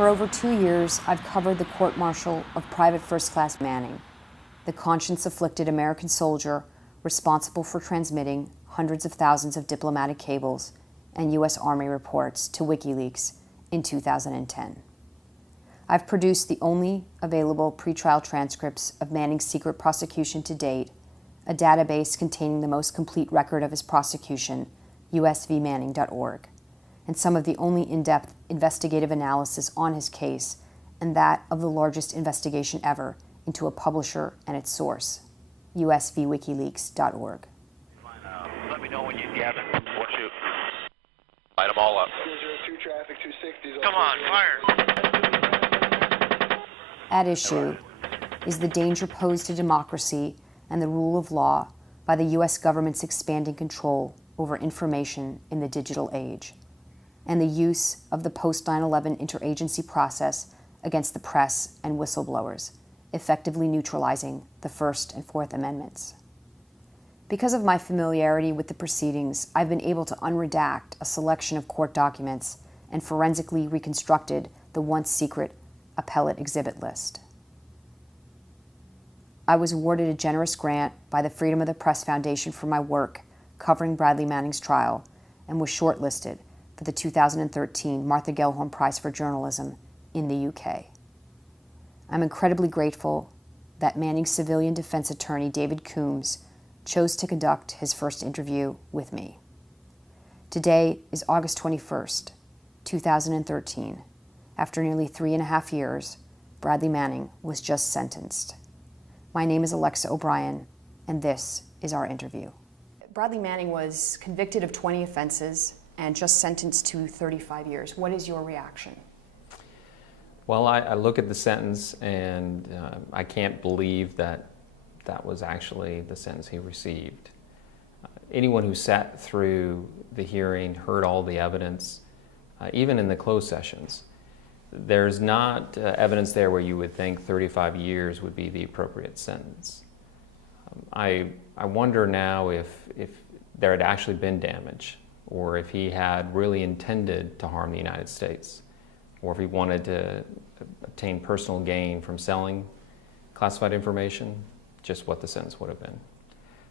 For over 2 years, I've covered the court-martial of Private First Class Manning, the conscience-afflicted American soldier responsible for transmitting hundreds of thousands of diplomatic cables and U.S. Army reports to Wikileaks in 2010. I've produced the only available pretrial transcripts of Manning's secret prosecution to date, a database containing the most complete record of his prosecution, usvmanning.org, and some of the only in-depth investigative analysis on his case, and that of the largest investigation ever into a publisher and its source, usvwikileaks.org. Let me know when you have it. Or shoot. Light them all up. 202 traffic, 260. Come on, fire. At issue is the danger posed to democracy and the rule of law by the U.S. government's expanding control over information in the digital age, and the use of the post-9/11 interagency process against the press and whistleblowers, effectively neutralizing the First and Fourth Amendments. Because of my familiarity with the proceedings, I've been able to unredact a selection of court documents and forensically reconstructed the once secret appellate exhibit list. I was awarded a generous grant by the Freedom of the Press Foundation for my work covering Bradley Manning's trial and was shortlisted for the 2013 Martha Gellhorn Prize for Journalism in the UK. I'm incredibly grateful that Manning's civilian defense attorney, David Coombs, chose to conduct his first interview with me. Today is August 21st, 2013. After nearly 3.5 years, Bradley Manning was just sentenced. My name is Alexa OBriens, and this is our interview. Bradley Manning was convicted of 20 offenses and just sentenced to 35 years. What is your reaction? Well, I look at the sentence and I can't believe that that was actually the sentence he received. Anyone who sat through the hearing, heard all the evidence, even in the closed sessions, there's not evidence there where you would think 35 years would be the appropriate sentence. I wonder now if there had actually been damage, or if he had really intended to harm the United States, or if he wanted to obtain personal gain from selling classified information, just what the sentence would have been.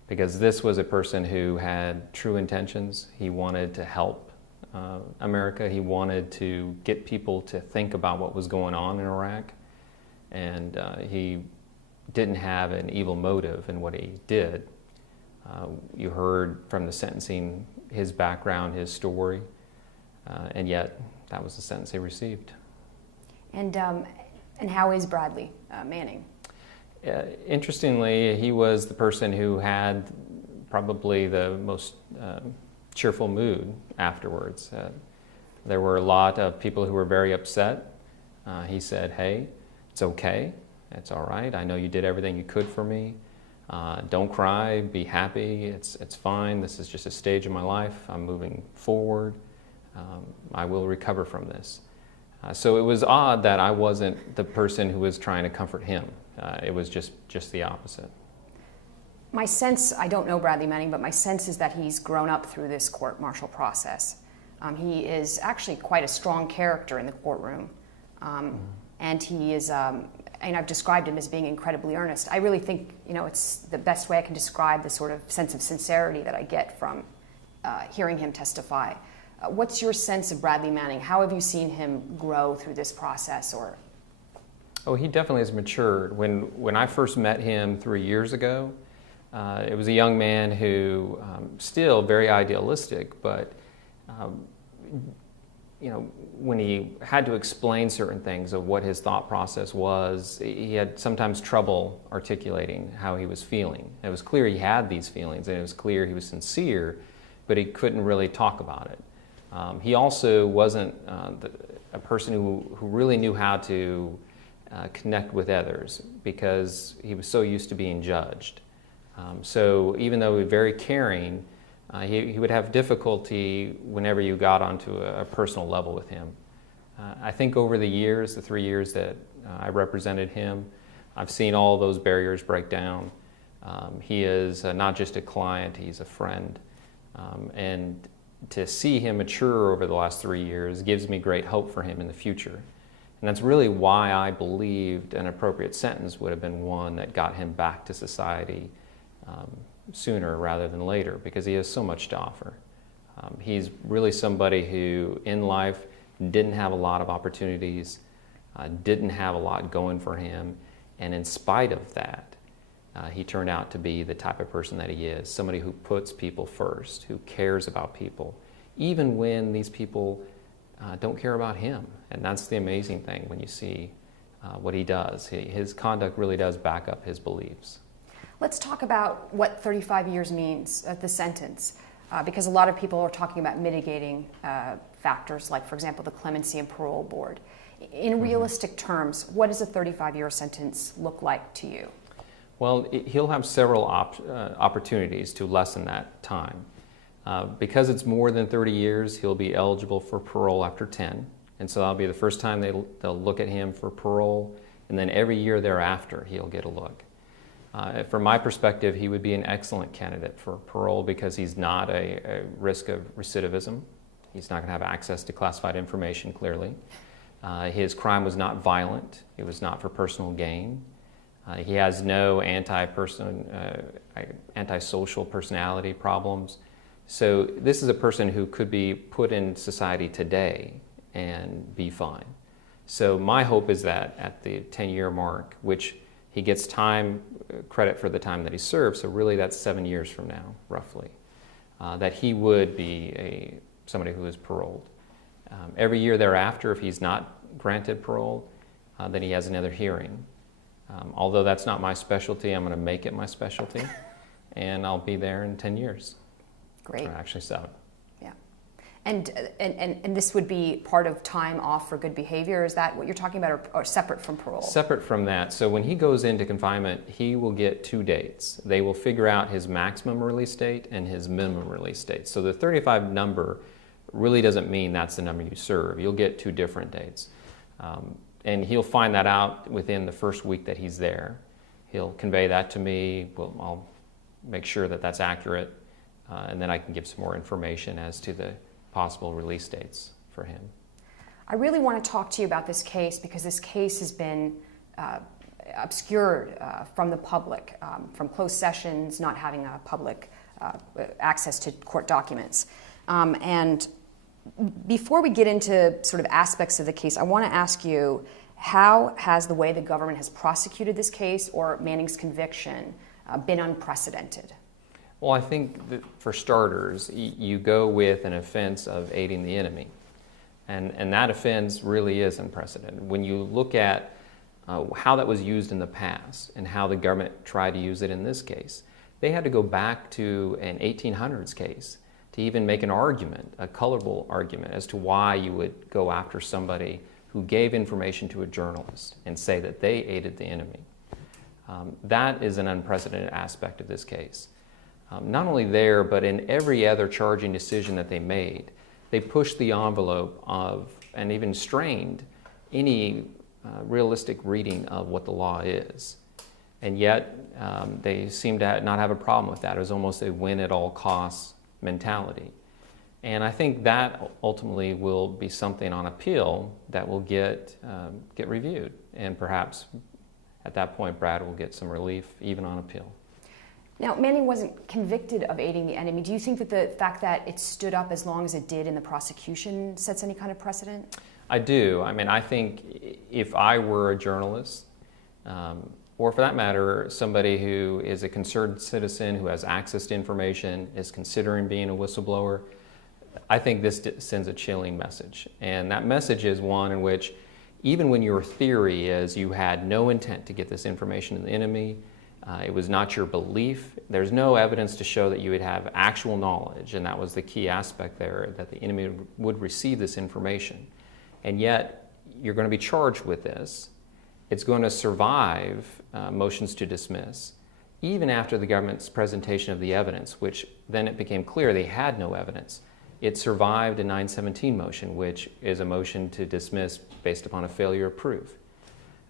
Because this was a person who had true intentions. He wanted to help America. He wanted to get people to think about what was going on in Iraq, and he didn't have an evil motive in what he did. You heard from the sentencing his background, his story, and yet that was the sentence he received. And how is Bradley Manning? Interestingly, he was the person who had probably the most cheerful mood afterwards. There were a lot of people who were very upset. He said, "Hey, it's okay, it's all right. I know you did everything you could for me. Don't cry, be happy, it's fine. This is just a stage in my life. I'm moving forward. I will recover from this." So it was odd that I wasn't the person who was trying to comfort him. It was just the opposite. My sense, I don't know Bradley Manning, but my sense is that he's grown up through this court-martial process. He is actually quite a strong character in the courtroom, and he is, and I've described him as being incredibly earnest. I really think, it's the best way I can describe the sort of sense of sincerity that I get from hearing him testify. What's your sense of Bradley Manning? How have you seen him grow through this process? Oh, he definitely has matured. When I first met him 3 years ago, it was a young man who, still very idealistic, but when he had to explain certain things of what his thought process was, he had sometimes trouble articulating how he was feeling. It was clear he had these feelings, and it was clear he was sincere, but he couldn't really talk about it. He also wasn't a person who really knew how to connect with others, because he was so used to being judged. So even though he was very caring, he would have difficulty whenever you got onto a personal level with him. I think over the years, the 3 years that I represented him, I've seen all those barriers break down. He is not just a client, he's a friend. And to see him mature over the last 3 years gives me great hope for him in the future. And that's really why I believed an appropriate sentence would have been one that got him back to society sooner rather than later, because he has so much to offer. He's really somebody who in life didn't have a lot of opportunities, didn't have a lot going for him, and in spite of that, he turned out to be the type of person that he is, somebody who puts people first, who cares about people, even when these people don't care about him. And that's the amazing thing when you see what he does. His conduct really does back up his beliefs. Let's talk about what 35 years means, the sentence, because a lot of people are talking about mitigating factors, like, for example, the clemency and parole board. In realistic terms, what does a 35-year sentence look like to you? Well, he'll have several opportunities to lessen that time. Because it's more than 30 years, he'll be eligible for parole after 10. And so that'll be the first time they'll look at him for parole, and then every year thereafter he'll get a look. From my perspective, he would be an excellent candidate for parole because he's not a risk of recidivism. He's not going to have access to classified information, clearly. His crime was not violent. It was not for personal gain. He has no antisocial personality problems. So this is a person who could be put in society today and be fine. So my hope is that at the 10-year mark, which he gets time credit for the time that he served, so really that's 7 years from now, roughly, that he would be somebody who is paroled. Every year thereafter, if he's not granted parole, then he has another hearing. Although that's not my specialty, I'm going to make it my specialty, and I'll be there in 10 years. Great. Or actually 7. Yeah. And this would be part of time off for good behavior? Is that what you're talking about, or separate from parole? Separate from that. So when he goes into confinement, he will get 2 dates. They will figure out his maximum release date and his minimum release date. So the 35 number really doesn't mean that's the number you serve. You'll get 2 different dates. And he'll find that out within the first week that he's there. He'll convey that to me. I'll make sure that that's accurate, and then I can give some more information as to the possible release dates for him. I really want to talk to you about this case because this case has been obscured from the public, from closed sessions, not having a public access to court documents. And before we get into sort of aspects of the case, I want to ask you, how has the way the government has prosecuted this case or Manning's conviction been unprecedented? Well, I think that for starters, you go with an offense of aiding the enemy. And that offense really is unprecedented. When you look at how that was used in the past and how the government tried to use it in this case, they had to go back to an 1800s case to even make an argument, a colorable argument, as to why you would go after somebody who gave information to a journalist and say that they aided the enemy. That is an unprecedented aspect of this case. Not only there, but in every other charging decision that they made, they pushed the envelope of, and even strained, any realistic reading of what the law is. And yet, they seem to not have a problem with that. It was almost a win-at-all-costs mentality. And I think that ultimately will be something on appeal that will get reviewed. And perhaps at that point, Brad will get some relief, even on appeal. Now, Manning wasn't convicted of aiding the enemy. Do you think that the fact that it stood up as long as it did in the prosecution sets any kind of precedent? I do. I mean, I think if I were a journalist, or for that matter, somebody who is a concerned citizen who has access to information, is considering being a whistleblower, I think this sends a chilling message. And that message is one in which, even when your theory is you had no intent to get this information to the enemy, it was not your belief, there's no evidence to show that you would have actual knowledge, and that was the key aspect there, that the enemy would receive this information. And yet, you're going to be charged with this. It's going to survive motions to dismiss, even after the government's presentation of the evidence, which then it became clear they had no evidence. It survived a 917 motion, which is a motion to dismiss based upon a failure of proof.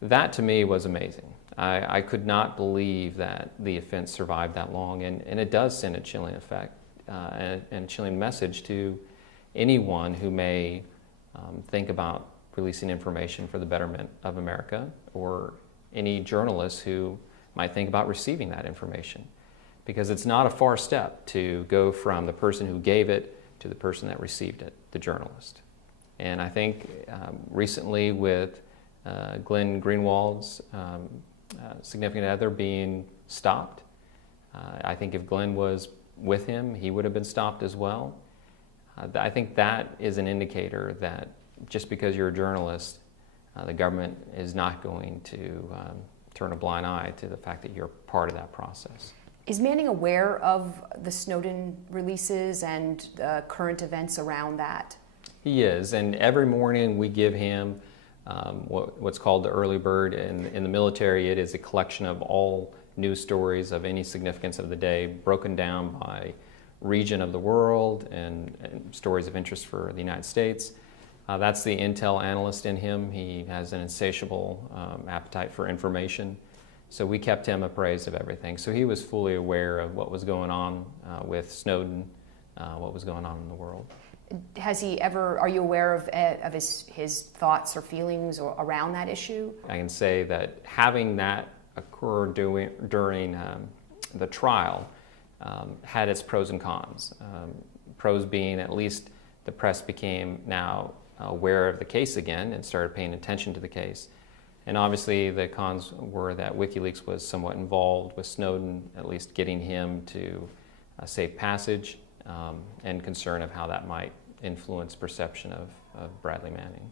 That, to me, was amazing. I could not believe that the offense survived that long, and it does send a chilling effect and a chilling message to anyone who may think about releasing information for the betterment of America, or any journalists who might think about receiving that information. Because it's not a far step to go from the person who gave it to the person that received it, the journalist. And I think recently with Glenn Greenwald's significant other being stopped, I think if Glenn was with him, he would have been stopped as well. I think that is an indicator that just because you're a journalist, the government is not going to turn a blind eye to the fact that you're part of that process. Is Manning aware of the Snowden releases and current events around that? He is, and every morning we give him what's called the early bird. In the military, it is a collection of all news stories of any significance of the day, broken down by region of the world and stories of interest for the United States. That's the intel analyst in him. He has an insatiable appetite for information. So we kept him appraised of everything. So he was fully aware of what was going on with Snowden, what was going on in the world. Has he ever, are you aware of his thoughts or feelings around that issue? I can say that having that occur during the trial had its pros and cons. Pros being at least the press became now aware of the case again and started paying attention to the case. And obviously the cons were that Wikileaks was somewhat involved with Snowden, at least getting him to safe passage, and concern of how that might influence perception of Bradley Manning.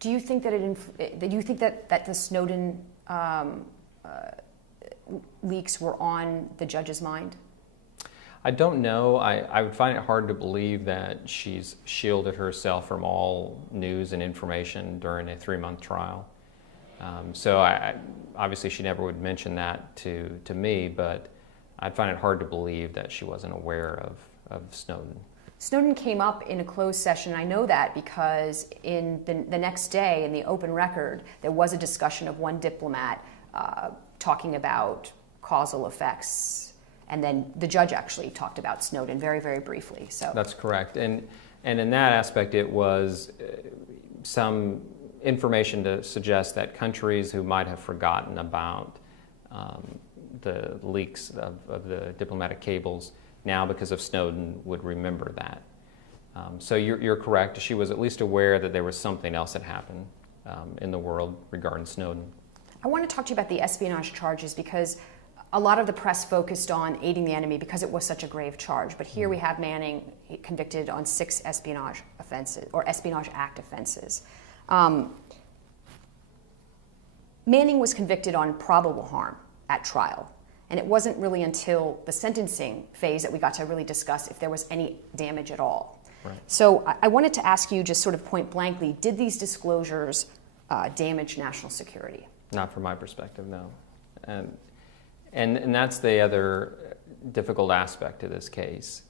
Do you think that the Snowden leaks were on the judge's mind? I don't know. I would find it hard to believe that she's shielded herself from all news and information during a 3-month trial. So obviously she never would mention that to me, but I'd find it hard to believe that she wasn't aware of Snowden. Snowden came up in a closed session. I know that because in the next day in the open record, there was a discussion of one diplomat talking about causal effects. And then the judge actually talked about Snowden very, very briefly. So that's correct. And in that aspect, it was some information to suggest that countries who might have forgotten about the leaks of the diplomatic cables now, because of Snowden, would remember that. So you're correct. She was at least aware that there was something else that happened in the world regarding Snowden. I want to talk to you about the espionage charges because a lot of the press focused on aiding the enemy because it was such a grave charge. But here we have Manning convicted on 6 espionage offenses or Espionage Act offenses. Manning was convicted on probable harm at trial. And it wasn't really until the sentencing phase that we got to really discuss if there was any damage at all. Right. So I wanted to ask you just sort of point blankly, did these disclosures damage national security? Not from my perspective, no. And that's the other difficult aspect of this case.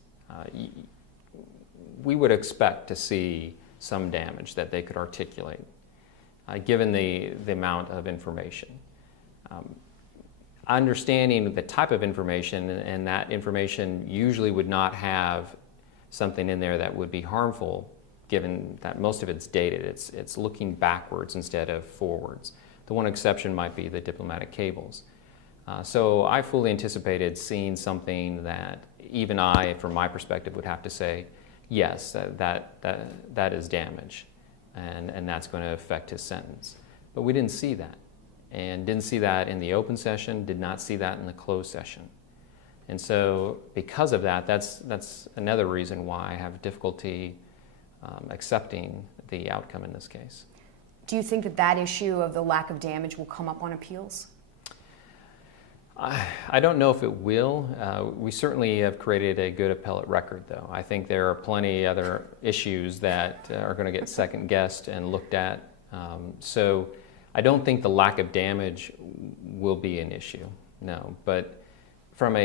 We would expect to see some damage that they could articulate, given the amount of information. Understanding the type of information, and that information usually would not have something in there that would be harmful, given that most of it's dated. It's looking backwards instead of forwards. The one exception might be the diplomatic cables. So I fully anticipated seeing something that even I, from my perspective, would have to say, yes, that is damage, and that's going to affect his sentence. But we didn't see that. And didn't see that in the open session, did not see that in the closed session. And so because of that, that's another reason why I have difficulty accepting the outcome in this case. Do you think that issue of the lack of damage will come up on appeals? I don't know if it will. We certainly have created a good appellate record, though. I think there are plenty other issues that are going to get second-guessed and looked at. So I don't think the lack of damage will be an issue, no. But from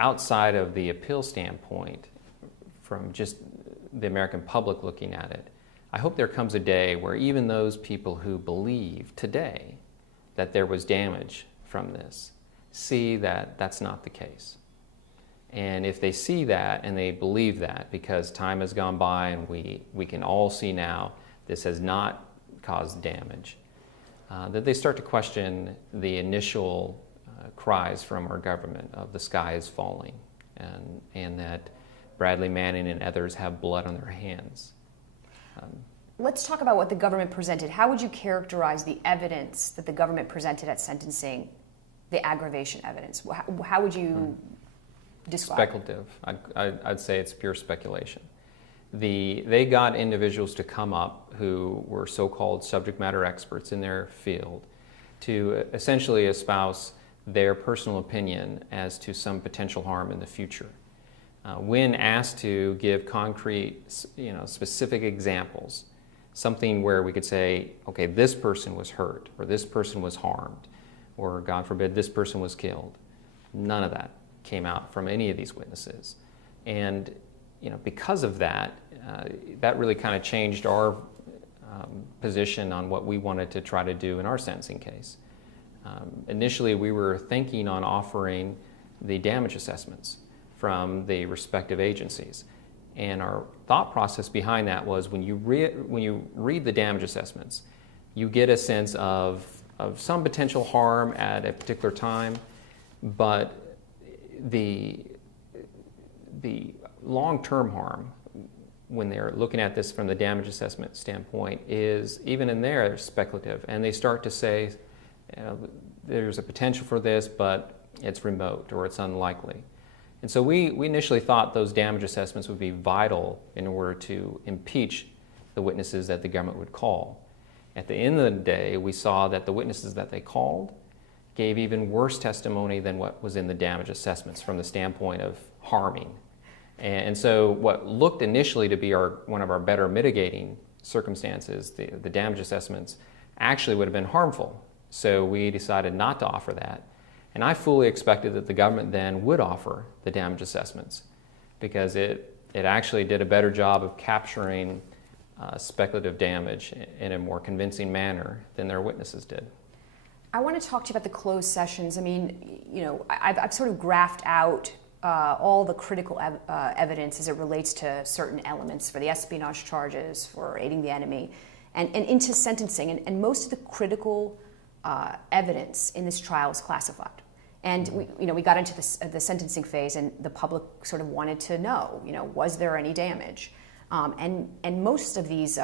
outside of the appeal standpoint, from just the American public looking at it, I hope there comes a day where even those people who believe today that there was damage from this see that that's not the case. And if they see that and they believe that, because time has gone by and we can all see now this has not caused damage, that they start to question the initial cries from our government of the sky is falling, and that Bradley Manning and others have blood on their hands. Let's talk about what the government presented. How would you characterize the evidence that the government presented at sentencing, the aggravation evidence? How would you describe it? Speculative. I'd say it's pure speculation. They got individuals to come up who were so-called subject matter experts in their field to essentially espouse their personal opinion as to some potential harm in the future. When asked to give concrete, specific examples, something where we could say, okay, this person was hurt, or this person was harmed, or God forbid, this person was killed, none of that came out from any of these witnesses. And because of that, that really kind of changed our position on what we wanted to try to do in our sentencing case. Initially, we were thinking on offering the damage assessments from the respective agencies. And our thought process behind that was when you read the damage assessments, you get a sense of some potential harm at a particular time, but the long-term harm, when they're looking at this from the damage assessment standpoint, is even in there speculative. And they start to say, there's a potential for this, but it's remote or it's unlikely. And so we initially thought those damage assessments would be vital in order to impeach the witnesses that the government would call. At the end of the day, we saw that the witnesses that they called gave even worse testimony than what was in the damage assessments from the standpoint of harming. And so what looked initially to be one of our better mitigating circumstances, the damage assessments, actually would have been harmful. So we decided not to offer that. And I fully expected that the government then would offer the damage assessments, because it actually did a better job of capturing speculative damage in a more convincing manner than their witnesses did. I want to talk to you about the closed sessions. I mean, I've sort of graphed out all the critical evidence as it relates to certain elements for the espionage charges, for aiding the enemy, and into sentencing. And most of the critical evidence in this trial is classified. And we got into the sentencing phase, and the public sort of wanted to know, was there any damage? And most of these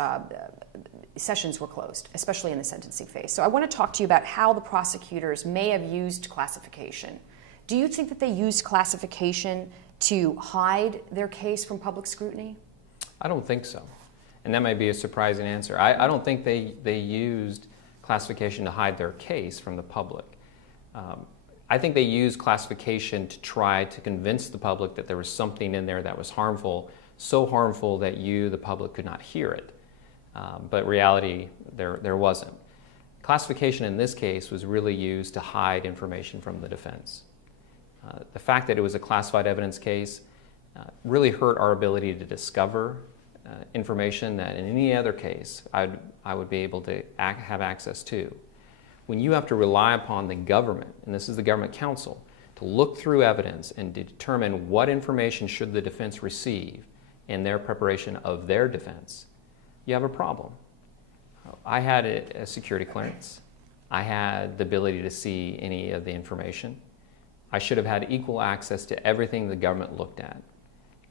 sessions were closed, especially in the sentencing phase. So I want to talk to you about how the prosecutors may have used classification. Do you think that they used classification to hide their case from public scrutiny? I don't think so. And that might be a surprising answer. I don't think they used classification to hide their case from the public. I think they used classification to try to convince the public that there was something in there that was harmful, so harmful that the public, could not hear it. But reality, there wasn't. Classification in this case was really used to hide information from the defense. The fact that it was a classified evidence case really hurt our ability to discover information that in any other case I would be able to have access to. When you have to rely upon the government, and this is the government counsel, to look through evidence and determine what information should the defense receive in their preparation of their defense, you have a problem. I had a security clearance. I had the ability to see any of the information. I should have had equal access to everything the government looked at.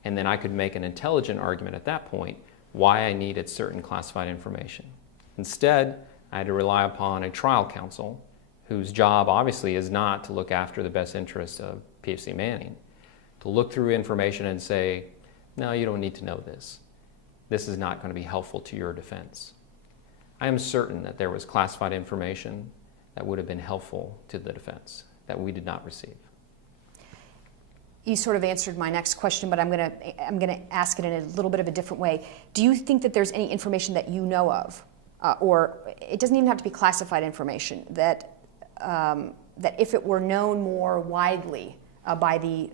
And then I could make an intelligent argument at that point why I needed certain classified information. Instead, I had to rely upon a trial counsel whose job obviously is not to look after the best interests of PFC Manning, to look through information and say, no, you don't need to know this. This is not going to be helpful to your defense. I am certain that there was classified information that would have been helpful to the defense that we did not receive. You sort of answered my next question, but I'm going to ask it in a little bit of a different way. Do you think that there's any information that you know of, or it doesn't even have to be classified information, that if it were known more widely by the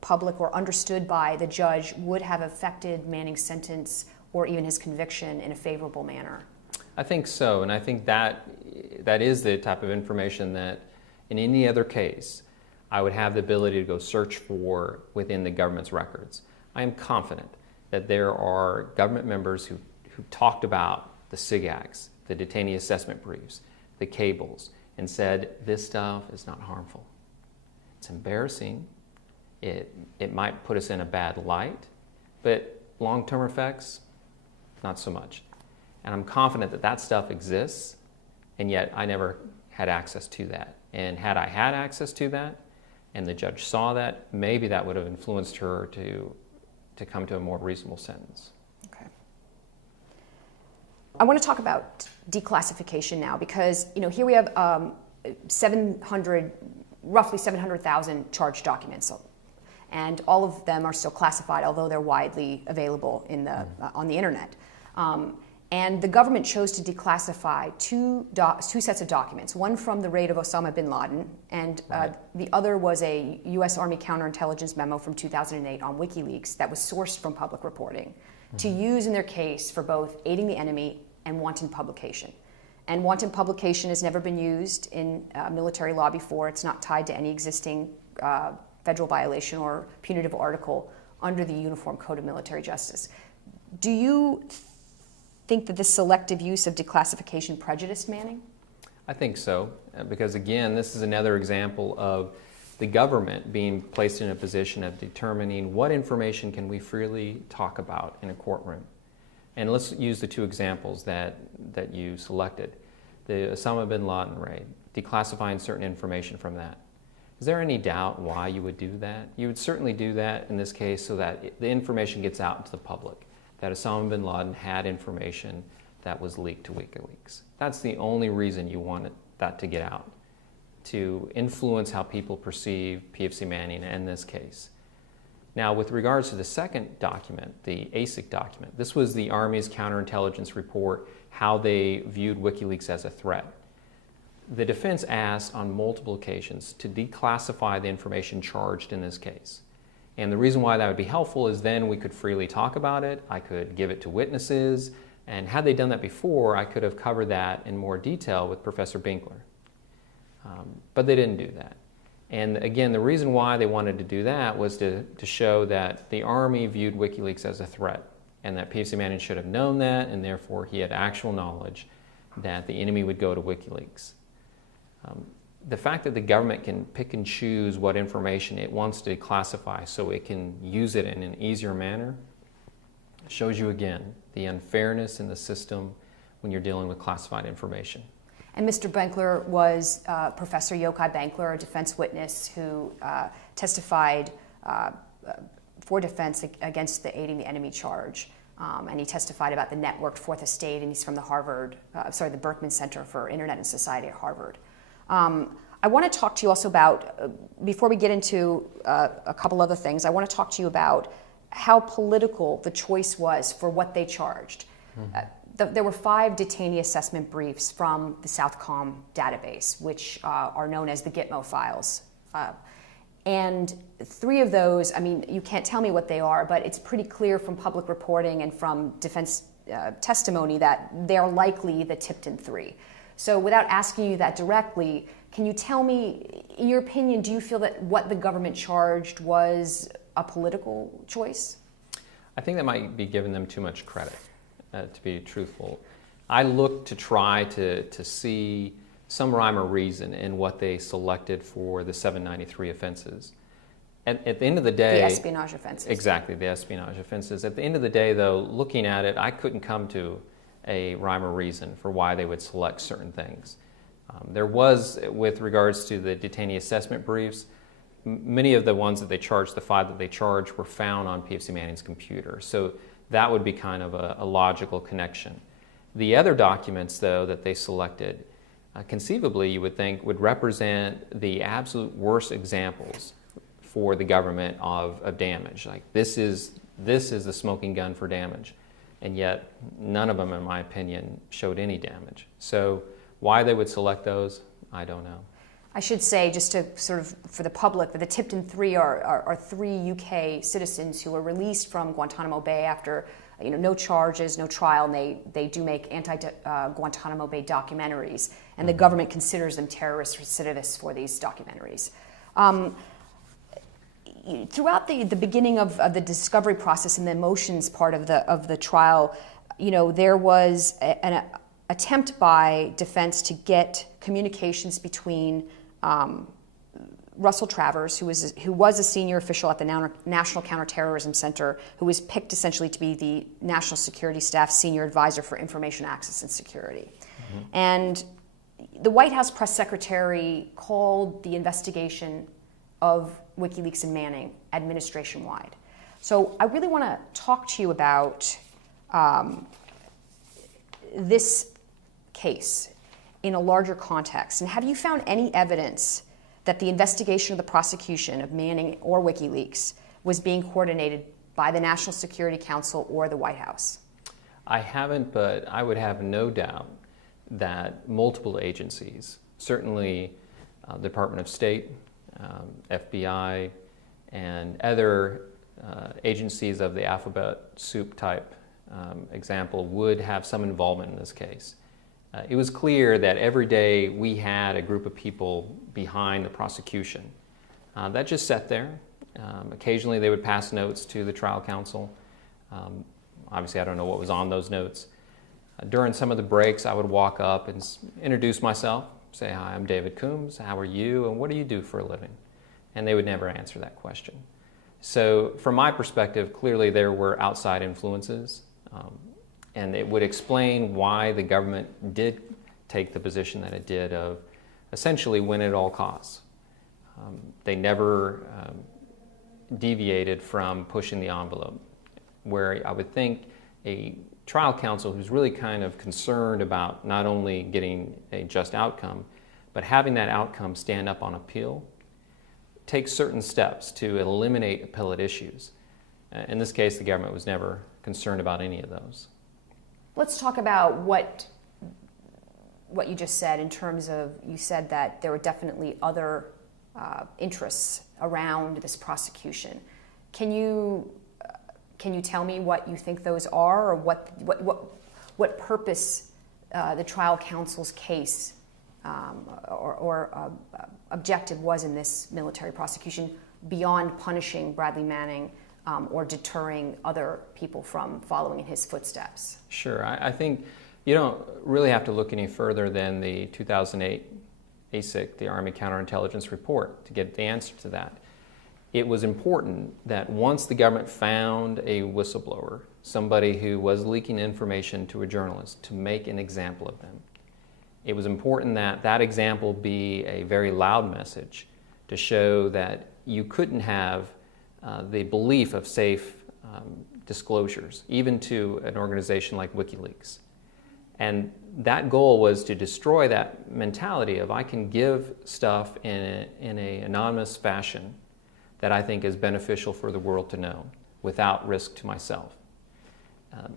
public or understood by the judge, would have affected Manning's sentence or even his conviction in a favorable manner? I think so, and I think that is the type of information that in any other case I would have the ability to go search for within the government's records. I am confident that there are government members who talked about the SIGACs, the detainee assessment briefs, the cables, and said, this stuff is not harmful. It's embarrassing. It might put us in a bad light, but long-term effects, not so much. And I'm confident that that stuff exists, and yet I never had access to that. And had I had access to that, and the judge saw that, maybe that would have influenced her to come to a more reasonable sentence. Okay. I want to talk about declassification now, because here we have roughly 700,000 charged documents, and all of them are still classified, although they're widely available on the internet. And the government chose to declassify two sets of documents, one from the raid of Osama bin Laden, and the other was a U.S. Army counterintelligence memo from 2008 on Wikileaks that was sourced from public reporting to use in their case for both aiding the enemy and wanton publication. And wanton publication has never been used in military law before. It's not tied to any existing federal violation or punitive article under the Uniform Code of Military Justice. Do you think that this selective use of declassification prejudiced Manning? I think so, because again, this is another example of the government being placed in a position of determining what information can we freely talk about in a courtroom. And let's use the two examples that you selected. The Osama bin Laden raid, declassifying certain information from that. Is there any doubt why you would do that? You would certainly do that in this case so that the information gets out to the public, that Osama bin Laden had information that was leaked to Wikileaks. That's the only reason you wanted that to get out, to influence how people perceive PFC Manning in this case. Now, with regards to the second document, the ASIC document, this was the Army's counterintelligence report, how they viewed WikiLeaks as a threat. The defense asked on multiple occasions to declassify the information charged in this case. And the reason why that would be helpful is then we could freely talk about it, I could give it to witnesses, and had they done that before, I could have covered that in more detail with Professor Binkler. But they didn't do that. And again, the reason why they wanted to do that was to show that the Army viewed WikiLeaks as a threat, and that PFC Manning should have known that, and therefore he had actual knowledge that the enemy would go to WikiLeaks. The fact that the government can pick and choose what information it wants to declassify so it can use it in an easier manner shows you again the unfairness in the system when you're dealing with classified information. And Mr. Benkler was Professor Yochai Benkler, a defense witness who testified for defense against the aiding the enemy charge. And he testified about the networked Fourth Estate, and he's from the Berkman Center for Internet and Society at Harvard. I want to talk to you also about, before we get into a couple other things, I want to talk to you about how political the choice was for what they charged. There were 5 detainee assessment briefs from the Southcom database, which are known as the Gitmo files. And 3 of those, I mean, you can't tell me what they are, but it's pretty clear from public reporting and from defense testimony that they're likely the Tipton 3. So without asking you that directly, can you tell me, in your opinion, do you feel that what the government charged was a political choice? I think that might be giving them too much credit, to be truthful. I look to try to see some rhyme or reason in what they selected for the 793 offenses. At the end of the day... The espionage offenses. Exactly, the espionage offenses. At the end of the day, though, looking at it, I couldn't come to a rhyme or reason for why they would select certain things. There was, with regards to the detainee assessment briefs, many of the ones that they charged, the 5 that they charged, were found on PFC Manning's computer. So that would be kind of a logical connection. The other documents, though, that they selected, conceivably, you would think, would represent the absolute worst examples for the government of damage. Like, this is the smoking gun for damage. And yet, none of them, in my opinion, showed any damage. So why they would select those, I don't know. I should say, just to sort of, for the public, that the Tipton 3 are 3 UK citizens who were released from Guantanamo Bay after no charges, no trial, and they do make anti-Guantanamo Bay documentaries, and the government considers them terrorist recidivists for these documentaries. Throughout the beginning of the discovery process and the motions part of the trial, there was an attempt by defense to get communications between Russell Travers, who was a senior official at the National Counterterrorism Center, who was picked essentially to be the National Security Staff's senior advisor for information access and security. Mm-hmm. And the White House press secretary called the investigation of WikiLeaks and Manning administration-wide. So I really want to talk to you about this case in a larger context. And have you found any evidence that the investigation of the prosecution of Manning or WikiLeaks was being coordinated by the National Security Council or the White House? I haven't, but I would have no doubt that multiple agencies, certainly the Department of State, FBI, and other agencies of the alphabet soup type example would have some involvement in this case. It was clear that every day we had a group of people behind the prosecution that just sat there. Occasionally they would pass notes to the trial counsel. Obviously I don't know what was on those notes. During some of the breaks I would walk up and introduce myself, say, "Hi, I'm David Coombs, how are you, and what do you do for a living?" And they would never answer that question. So from my perspective, clearly there were outside influences, and it would explain why the government did take the position that it did of essentially win at all costs. They never deviated from pushing the envelope, where I would think a trial counsel who's really kind of concerned about not only getting a just outcome, but having that outcome stand up on appeal, takes certain steps to eliminate appellate issues. In this case, the government was never concerned about any of those. Let's talk about what you just said in terms of, you said that there were definitely other interests around this prosecution. Can you tell me what you think those are, or what purpose the trial counsel's case or objective was in this military prosecution beyond punishing Bradley Manning or deterring other people from following in his footsteps? Sure. I think you don't really have to look any further than the 2008 ASIC, the Army Counterintelligence Report, to get the answer to that. It was important that once the government found a whistleblower, somebody who was leaking information to a journalist, to make an example of them. It was important that that example be a very loud message to show that you couldn't have the belief of safe disclosures, even to an organization like WikiLeaks. And that goal was to destroy that mentality of, I can give stuff in an anonymous fashion that I think is beneficial for the world to know without risk to myself.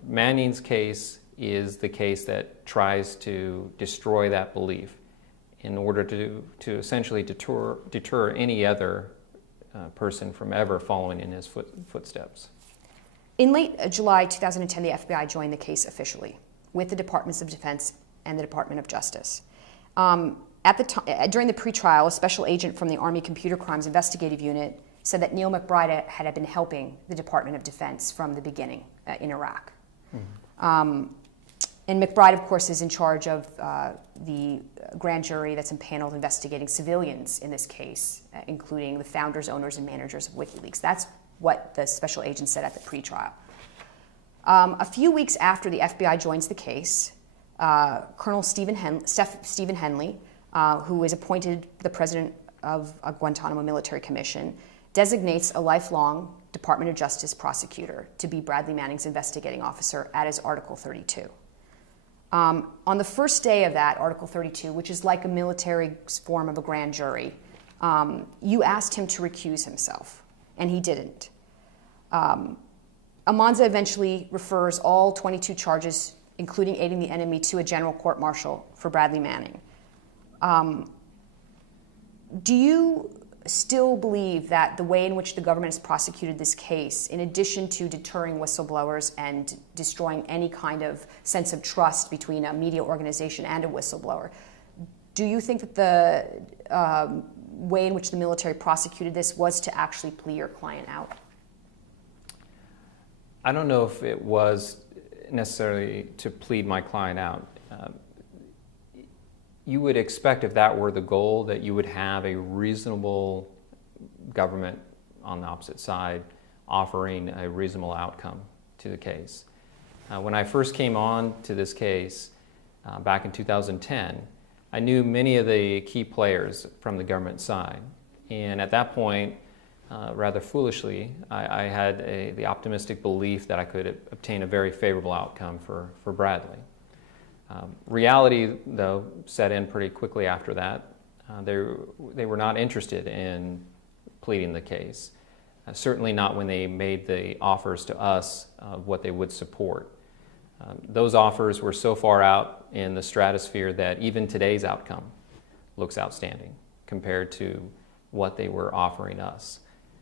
Manning's case is the case that tries to destroy that belief in order to essentially deter any other person from ever following in his footsteps. In late July 2010, the FBI joined the case officially with the Departments of Defense and the Department of Justice. During the pretrial, a special agent from the Army Computer Crimes Investigative Unit said that Neil McBride had been helping the Department of Defense from the beginning in Iraq. Mm-hmm. And McBride, of course, is in charge of the grand jury that's impaneled investigating civilians in this case, including the founders, owners, and managers of WikiLeaks. That's what the special agent said at the pretrial. A few weeks after the FBI joins the case, Colonel Stephen Henley, who is appointed the president of a Guantanamo Military Commission, designates a lifelong Department of Justice prosecutor to be Bradley Manning's investigating officer at his Article 32. On the first day of that, Article 32, which is like a military form of a grand jury, you asked him to recuse himself, and he didn't. Amanza eventually refers all 22 charges, including aiding the enemy, to a general court-martial for Bradley Manning. Do you still believe that the way in which the government has prosecuted this case, in addition to deterring whistleblowers and destroying any kind of sense of trust between a media organization and a whistleblower, do you think that the way in which the military prosecuted this was to actually plea your client out? I don't know if it was necessarily to plead my client out. You would expect, if that were the goal, that you would have a reasonable government on the opposite side offering a reasonable outcome to the case. When I first came on to this case back in 2010, I knew many of the key players from the government side. And at that point, rather foolishly, I had the optimistic belief that I could obtain a very favorable outcome for Bradley. Reality, though, set in pretty quickly after that. They were not interested in pleading the case, certainly not when they made the offers to us of what they would support. Those offers were so far out in the stratosphere that even today's outcome looks outstanding compared to what they were offering us.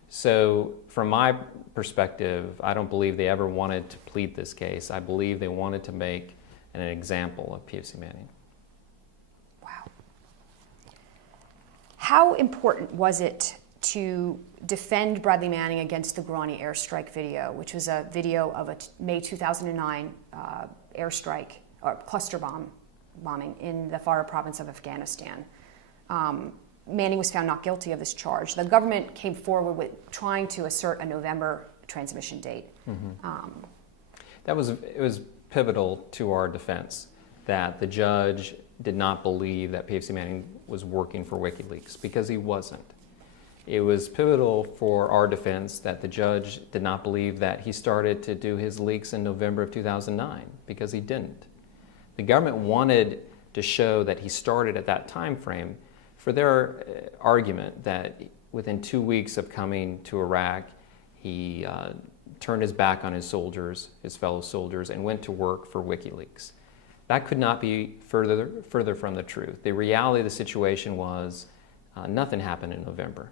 So from my perspective, I don't believe they ever wanted to plead this case. I believe they wanted to make an example of PFC Manning. Wow. How important was it to defend Bradley Manning against the Guarani airstrike video, which was a video of a May 2009 airstrike or cluster bombing in the Farah province of Afghanistan? Manning was found not guilty of this charge. The government came forward with trying to assert a November transmission date. It was pivotal to our defense that the judge did not believe that PFC Manning was working for Wikileaks, because he wasn't. It was pivotal for our defense that the judge did not believe that he started to do his leaks in November of 2009, because he didn't. The government wanted to show that he started at that time frame for their argument that within 2 weeks of coming to Iraq, he turned his back on his soldiers, his fellow soldiers, and went to work for Wikileaks. That could not be further from the truth. The reality of the situation was nothing happened in November.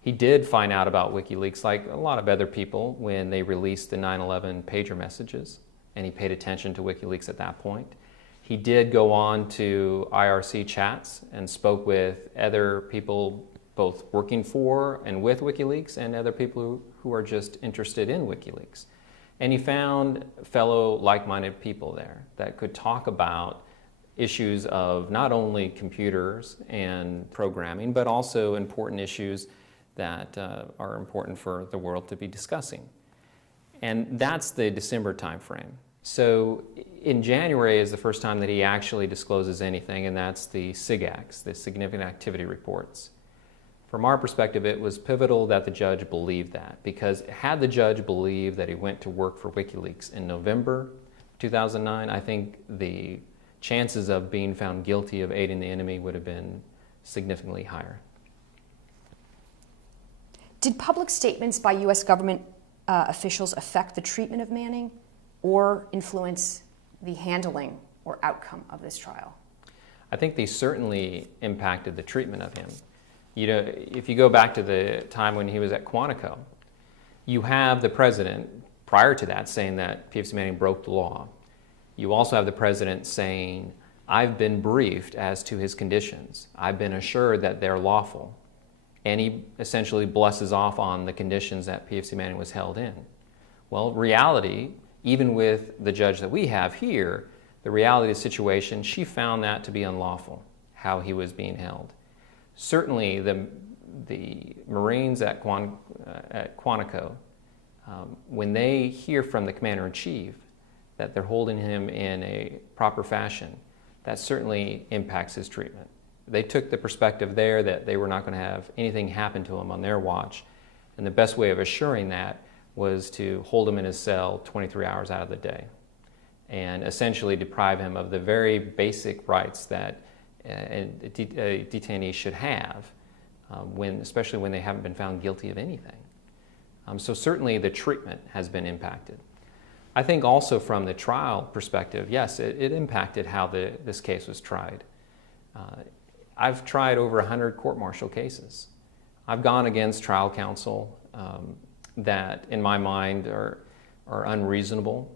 He did find out about Wikileaks, like a lot of other people, when they released the 9/11 pager messages, and he paid attention to Wikileaks at that point. He did go on to IRC chats and spoke with other people both working for and with Wikileaks and other people who are just interested in Wikileaks. And he found fellow like-minded people there that could talk about issues of not only computers and programming, but also important issues that are important for the world to be discussing. And that's the December timeframe. So in January is the first time that he actually discloses anything, and that's the SIGACs, the Significant Activity Reports. From our perspective, it was pivotal that the judge believed that, because had the judge believed that he went to work for Wikileaks in November 2009, I think the chances of being found guilty of aiding the enemy would have been significantly higher. Did public statements by U.S. government officials affect the treatment of Manning or influence the handling or outcome of this trial? I think they certainly impacted the treatment of him. You know, if you go back to the time when he was at Quantico, you have the president prior to that saying that PFC Manning broke the law. You also have the president saying, I've been briefed as to his conditions. I've been assured that they're lawful. And he essentially blesses off on the conditions that PFC Manning was held in. Well, reality, even with the judge that we have here, the reality of the situation, she found that to be unlawful, how he was being held. Certainly, the Marines at Quantico, when they hear from the commander-in-chief that they're holding him in a proper fashion, that certainly impacts his treatment. They took the perspective there that they were not going to have anything happen to him on their watch, and the best way of assuring that was to hold him in his cell 23 hours out of the day and essentially deprive him of the very basic rights that a detainee should have, especially when they haven't been found guilty of anything. So certainly the treatment has been impacted. I think also from the trial perspective, yes, it impacted how this case was tried. I've tried over 100 court-martial cases. I've gone against trial counsel that, in my mind, are unreasonable.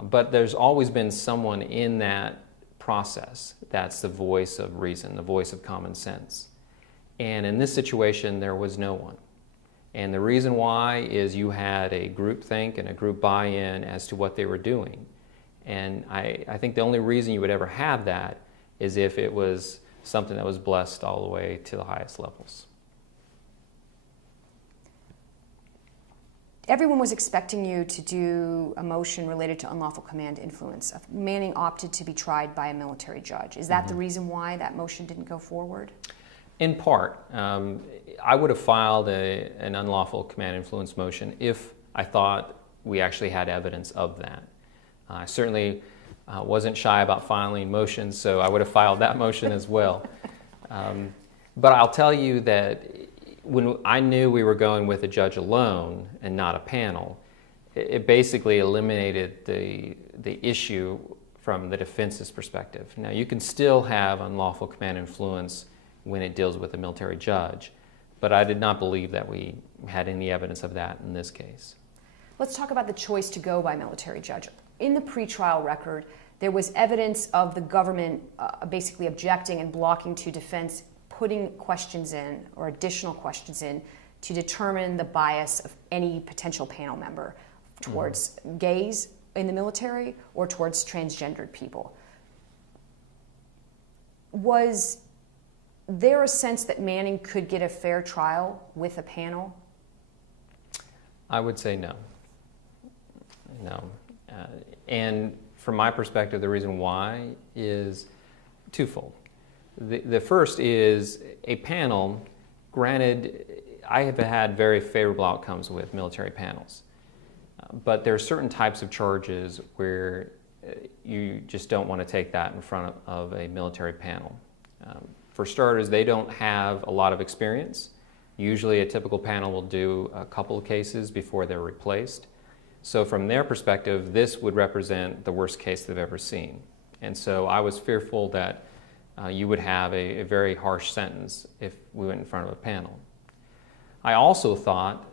But there's always been someone in that process that's the voice of reason, the voice of common sense. And in this situation, there was no one. And the reason why is you had a group think and a group buy-in as to what they were doing. And I think the only reason you would ever have that is if it was something that was blessed all the way to the highest levels. Everyone was expecting you to do a motion related to unlawful command influence. Manning opted to be tried by a military judge. Is that the reason why that motion didn't go forward? In part. I would have filed an unlawful command influence motion if I thought we actually had evidence of that. I certainly wasn't shy about filing motions, so I would have filed that motion as well. But I'll tell you that when I knew we were going with a judge alone and not a panel, it basically eliminated the issue from the defense's perspective. Now, you can still have unlawful command influence when it deals with a military judge, but I did not believe that we had any evidence of that in this case. Let's talk about the choice to go by military judge. In the pretrial record, there was evidence of the government basically objecting and blocking to defense putting questions in or additional questions in to determine the bias of any potential panel member towards gays in the military or towards transgendered people. Was there a sense that Manning could get a fair trial with a panel? I would say no. No. And from my perspective, the reason why is twofold. The first is a panel, granted, I have had very favorable outcomes with military panels, but there are certain types of charges where you just don't want to take that in front of a military panel. For starters, they don't have a lot of experience. Usually a typical panel will do a couple of cases before they're replaced. So from their perspective, this would represent the worst case they've ever seen. And so I was fearful that you would have a very harsh sentence if we went in front of a panel. I also thought,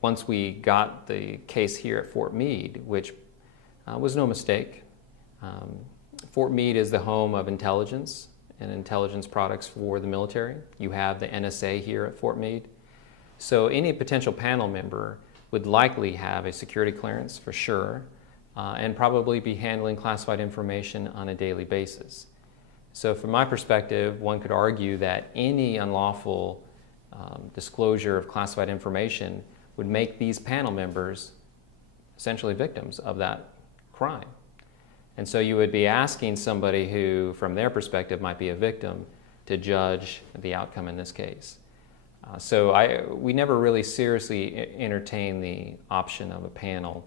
once we got the case here at Fort Meade, which was no mistake, Fort Meade is the home of intelligence and intelligence products for the military. You have the NSA here at Fort Meade. So any potential panel member would likely have a security clearance for sure, and probably be handling classified information on a daily basis. So from my perspective, one could argue that any unlawful disclosure of classified information would make these panel members essentially victims of that crime. And so you would be asking somebody who, from their perspective, might be a victim to judge the outcome in this case. So we never really seriously entertained the option of a panel.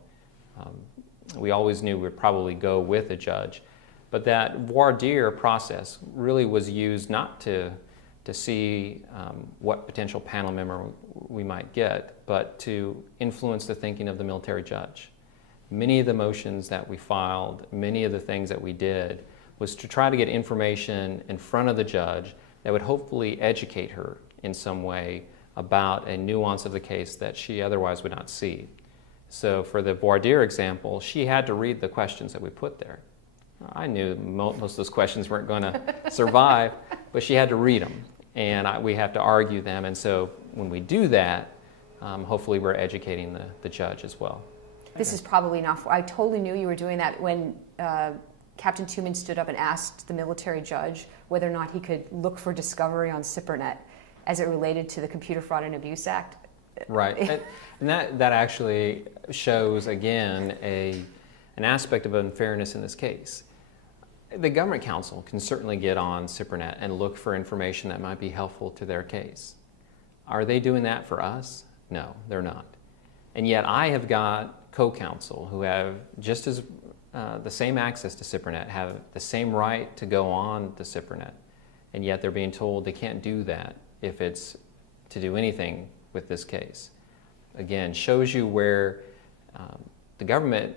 We always knew we'd probably go with a judge. But that voir dire process really was used not to see what potential panel member we might get, but to influence the thinking of the military judge. Many of the motions that we filed, many of the things that we did, was to try to get information in front of the judge that would hopefully educate her in some way about a nuance of the case that she otherwise would not see. So for the voir dire example, she had to read the questions that we put there. I knew most of those questions weren't going to survive, but she had to read them, and we have to argue them. And so when we do that, hopefully we're educating the judge as well. This is probably not, I totally knew you were doing that when Captain Tooman stood up and asked the military judge whether or not he could look for discovery on SIPRNet as it related to the Computer Fraud and Abuse Act. Right, and that actually shows, again, an aspect of unfairness in this case. The government counsel can certainly get on SIPRNet and look for information that might be helpful to their case. Are they doing that for us? No, they're not. And yet I have got co-counsel who have just as the same access to SIPRNet, have the same right to go on to SIPRNet, and yet they're being told they can't do that if it's to do anything with this case. Again, shows you where the government,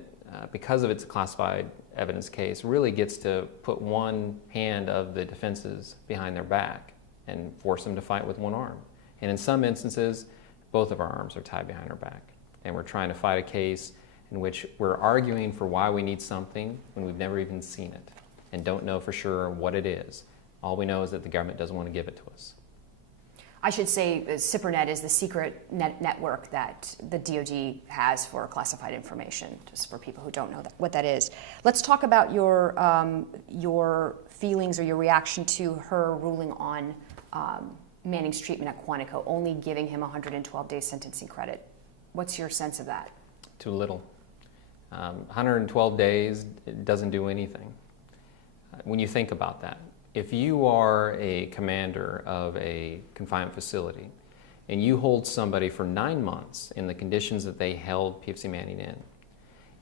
because of its classified evidence case, really gets to put one hand of the defenses behind their back and force them to fight with one arm. And in some instances, both of our arms are tied behind our back. And we're trying to fight a case in which we're arguing for why we need something when we've never even seen it and don't know for sure what it is. All we know is that the government doesn't want to give it to us. I should say CIPRNet is the secret network that the DoD has for classified information, just for people who don't know what that is. Let's talk about your feelings or your reaction to her ruling on Manning's treatment at Quantico, only giving him 112 days sentencing credit. What's your sense of that? Too little. 112 days doesn't do anything. When you think about that, if you are a commander of a confinement facility and you hold somebody for 9 months in the conditions that they held PFC Manning in,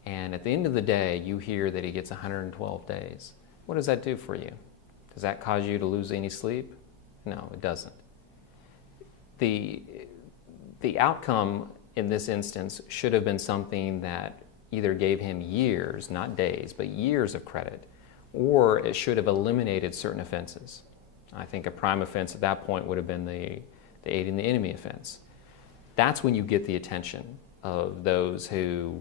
and at the end of the day you hear that he gets 112 days, what does that do for you? Does that cause you to lose any sleep? No, it doesn't. The outcome in this instance should have been something that either gave him years, not days, but years of credit, or it should have eliminated certain offenses. I think a prime offense at that point would have been the aiding the enemy offense. That's when you get the attention of those who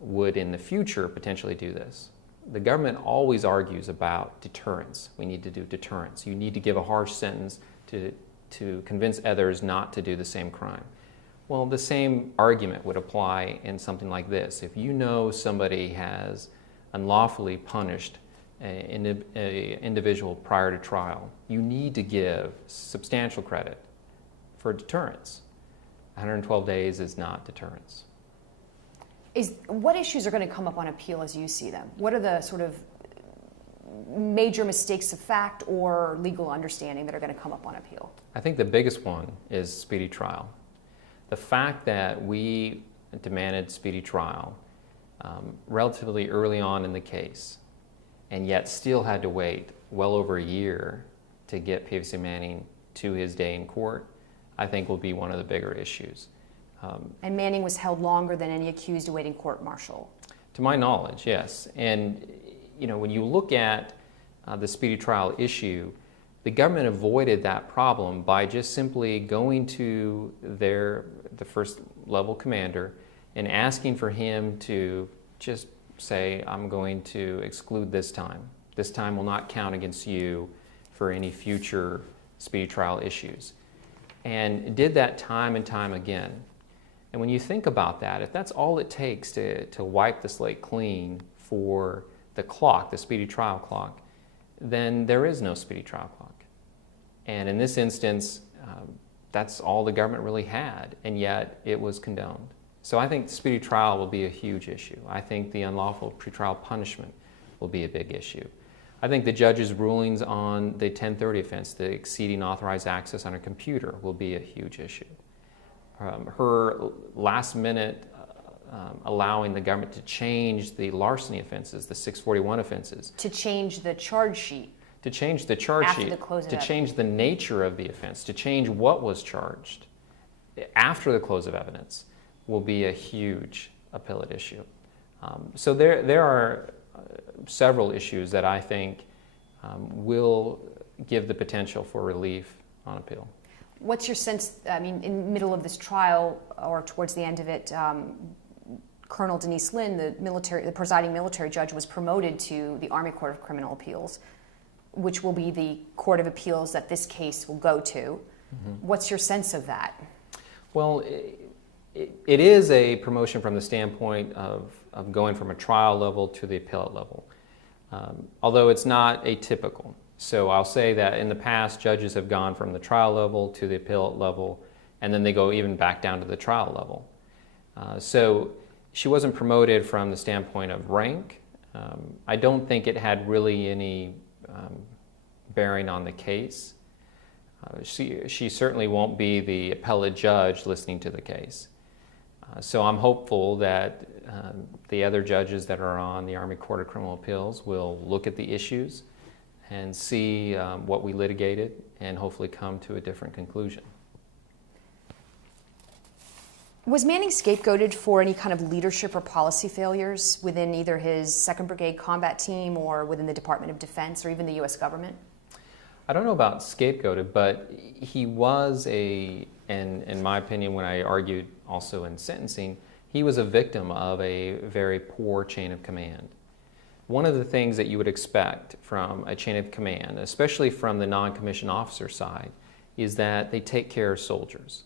would in the future potentially do this. The government always argues about deterrence. We need to do deterrence. You need to give a harsh sentence to convince others not to do the same crime. Well, the same argument would apply in something like this. If you know somebody has unlawfully punished an individual prior to trial, you need to give substantial credit for deterrence. 112 days is not deterrence. What issues are going to come up on appeal as you see them? What are the sort of major mistakes of fact or legal understanding that are going to come up on appeal? I think the biggest one is speedy trial. The fact that we demanded speedy trial relatively early on in the case, and yet still had to wait well over a year to get PFC Manning to his day in court, I think will be one of the bigger issues. And Manning was held longer than any accused awaiting court-martial. To my knowledge, yes. And when you look at the speedy trial issue, the government avoided that problem by just simply going to the first level commander and asking for him to just say, I'm going to exclude this time. This time will not count against you for any future speedy trial issues. And did that time and time again. And when you think about that, if that's all it takes to wipe the slate clean for the clock, the speedy trial clock, then there is no speedy trial clock. And in this instance, that's all the government really had, and yet it was condoned. So I think speedy trial will be a huge issue. I think the unlawful pretrial punishment will be a big issue. I think the judge's rulings on the 1030 offense, the exceeding authorized access on a computer, will be a huge issue. Her last minute allowing the government to change the larceny offenses, the 641 offenses. To change the charge sheet. To change the charge after sheet, the close of to evidence. change the nature of the offense, to change what was charged after the close of evidence will be a huge appellate issue. So there are several issues that I think will give the potential for relief on appeal. What's your sense, in the middle of this trial or towards the end of it, Colonel Denise Lynn, the presiding military judge, was promoted to the Army Court of Criminal Appeals, which will be the court of appeals that this case will go to. Mm-hmm. What's your sense of that? Well, it is a promotion from the standpoint of going from a trial level to the appellate level, although it's not atypical. So I'll say that in the past, judges have gone from the trial level to the appellate level, and then they go even back down to the trial level. So she wasn't promoted from the standpoint of rank. I don't think it had really any bearing on the case. She certainly won't be the appellate judge listening to the case. So I'm hopeful that the other judges that are on the Army Court of Criminal Appeals will look at the issues and see what we litigated and hopefully come to a different conclusion. Was Manning scapegoated for any kind of leadership or policy failures within either his 2nd Brigade combat team or within the Department of Defense or even the U.S. government? I don't know about scapegoated, but he was and in my opinion, when I argued also in sentencing, he was a victim of a very poor chain of command. One of the things that you would expect from a chain of command, especially from the non-commissioned officer side, is that they take care of soldiers.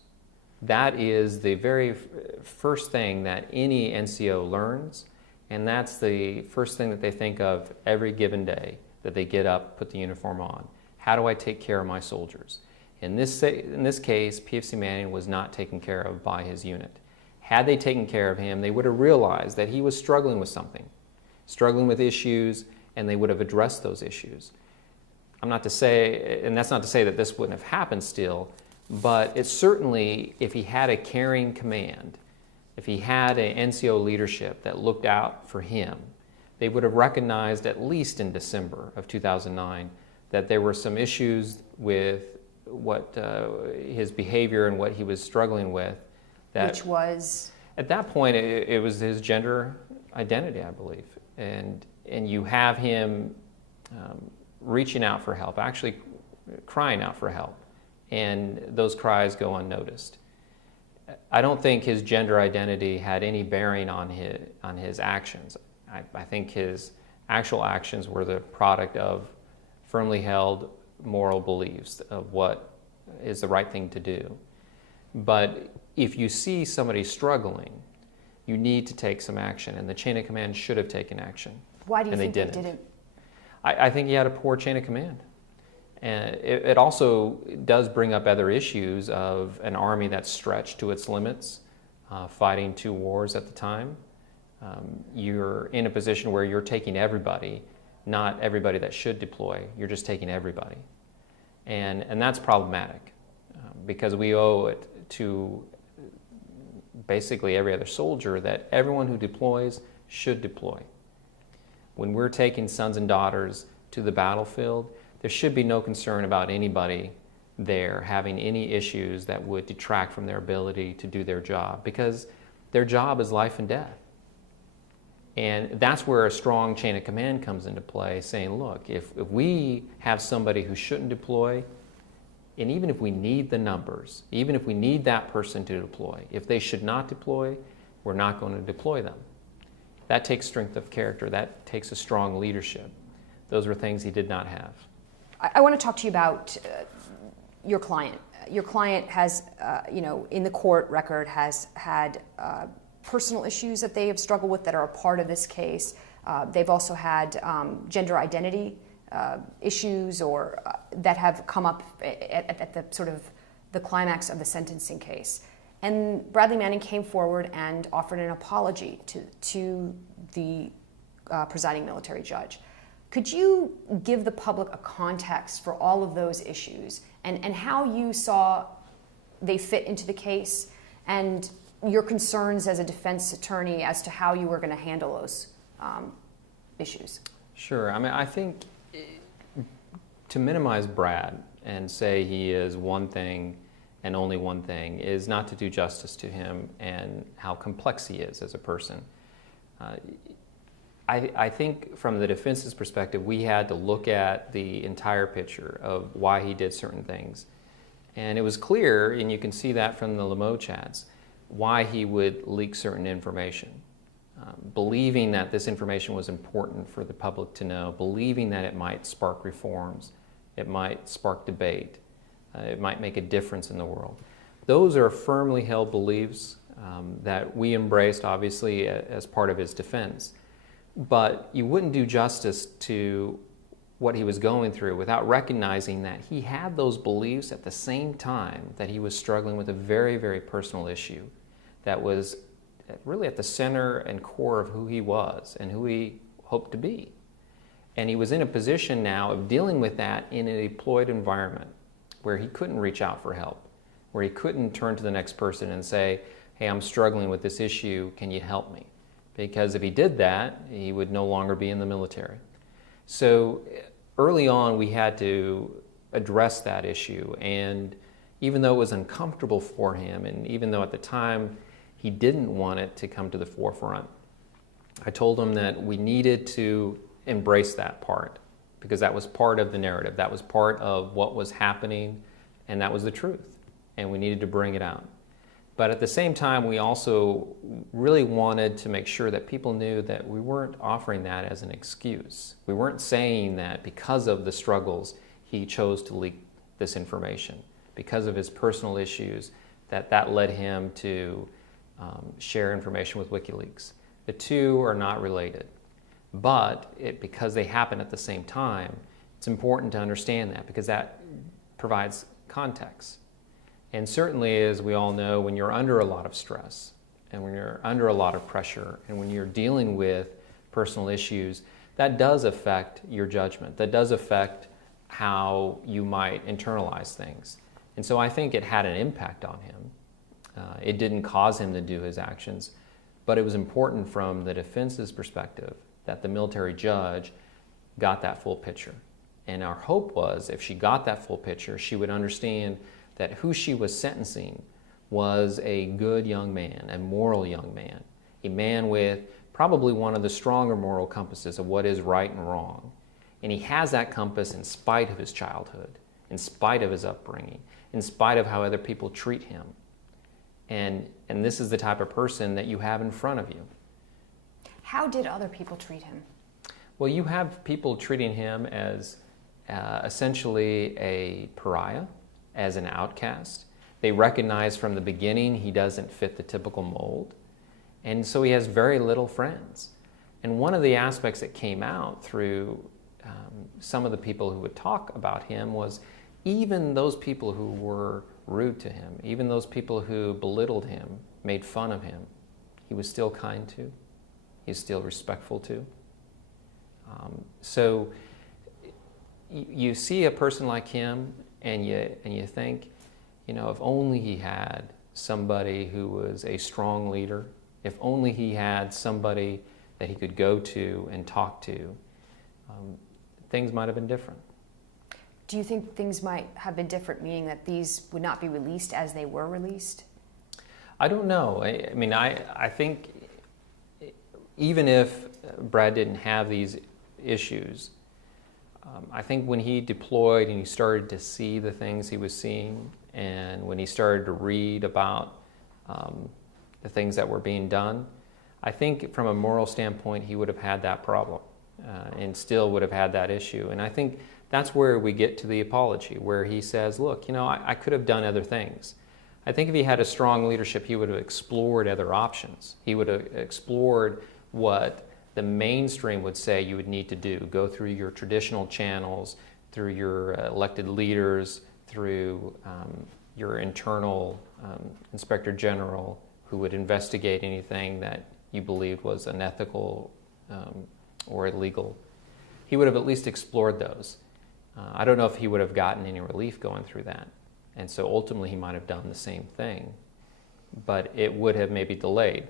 That is the very first thing that any NCO learns, and that's the first thing that they think of every given day that they get up, put the uniform on. How do I take care of my soldiers? In this case, PFC Manning was not taken care of by his unit. Had they taken care of him, they would have realized that he was struggling with something, struggling with issues, and they would have addressed those issues. I'm not to say, and that's not to say that this wouldn't have happened still, but it's certainly, if he had a caring command, if he had an NCO leadership that looked out for him, they would have recognized, at least in December of 2009, that there were some issues with what his behavior and what he was struggling with. Which was? At that point, it was his gender identity, I believe. And you have him reaching out for help, actually crying out for help, and those cries go unnoticed. I don't think his gender identity had any bearing on his actions. I think his actual actions were the product of firmly held moral beliefs of what is the right thing to do. But if you see somebody struggling, you need to take some action, and the chain of command should have taken action. Why do you think they didn't? I think he had a poor chain of command. And it also does bring up other issues of an army that's stretched to its limits, fighting 2 wars at the time. You're in a position where you're taking everybody, not everybody that should deploy. You're just taking everybody. And that's problematic because we owe it to basically every other soldier that everyone who deploys should deploy. When we're taking sons and daughters to the battlefield, there should be no concern about anybody there having any issues that would detract from their ability to do their job, because their job is life and death. And that's where a strong chain of command comes into play, saying, look, if we have somebody who shouldn't deploy, and even if we need the numbers, even if we need that person to deploy, if they should not deploy, we're not going to deploy them. That takes strength of character. That takes a strong leadership. Those were things he did not have. I want to talk to you about your client. Your client has, in the court record, has had personal issues that they have struggled with that are a part of this case. They've also had gender identity issues or that have come up at the sort of the climax of the sentencing case. And Bradley Manning came forward and offered an apology to the presiding military judge. Could you give the public a context for all of those issues and how you saw they fit into the case and your concerns as a defense attorney as to how you were going to handle those issues? Sure. I mean, I think to minimize Brad and say he is one thing and only one thing is not to do justice to him and how complex he is as a person. I think from the defense's perspective, we had to look at the entire picture of why he did certain things. And it was clear, and you can see that from the Lamo chats, why he would leak certain information. Believing that this information was important for the public to know, believing that it might spark reforms, it might spark debate, it might make a difference in the world. Those are firmly held beliefs that we embraced, obviously, as part of his defense. But you wouldn't do justice to what he was going through without recognizing that he had those beliefs at the same time that he was struggling with a very, very personal issue that was really at the center and core of who he was and who he hoped to be. And he was in a position now of dealing with that in a deployed environment where he couldn't reach out for help, where he couldn't turn to the next person and say, hey, I'm struggling with this issue, can you help me? Because if he did that, he would no longer be in the military. So early on, we had to address that issue. And even though it was uncomfortable for him, and even though at the time he didn't want it to come to the forefront, I told him that we needed to embrace that part because that was part of the narrative. That was part of what was happening, and that was the truth. And we needed to bring it out. But at the same time, we also really wanted to make sure that people knew that we weren't offering that as an excuse. We weren't saying that because of the struggles, he chose to leak this information. because of his personal issues, that led him to share information with Wikileaks. The two are not related, but because they happen at the same time, it's important to understand that, because that provides context. And certainly, as we all know, when you're under a lot of stress and when you're under a lot of pressure and when you're dealing with personal issues, that does affect your judgment. That does affect how you might internalize things. And so I think it had an impact on him. It didn't cause him to do his actions, but it was important from the defense's perspective that the military judge got that full picture. And our hope was, if she got that full picture, she would understand that who she was sentencing was a good young man, a moral young man, a man with probably one of the stronger moral compasses of what is right and wrong. And he has that compass in spite of his childhood, in spite of his upbringing, in spite of how other people treat him. And this is the type of person that you have in front of you. How did other people treat him? Well, you have people treating him as essentially a pariah, as an outcast. They recognize from the beginning he doesn't fit the typical mold. And so he has very little friends. And one of the aspects that came out through some of the people who would talk about him was even those people who were rude to him, even those people who belittled him, made fun of him, he was still kind to, he was still respectful to. So you see a person like him and you think, if only he had somebody who was a strong leader, if only he had somebody that he could go to and talk to, things might have been different. Do you think things might have been different, meaning that these would not be released as they were released? I don't know. I think even if Brad didn't have these issues, I think when he deployed and he started to see the things he was seeing, and when he started to read about the things that were being done, I think from a moral standpoint he would have had that problem and still would have had that issue. And I think that's where we get to the apology, where he says, look, I could have done other things. I think if he had a strong leadership, he would have explored other options. He would have explored what the mainstream would say you would need to do. Go through your traditional channels, through your elected leaders, through your internal inspector general who would investigate anything that you believed was unethical or illegal. He would have at least explored those. I don't know if he would have gotten any relief going through that. And so ultimately he might have done the same thing, but it would have maybe delayed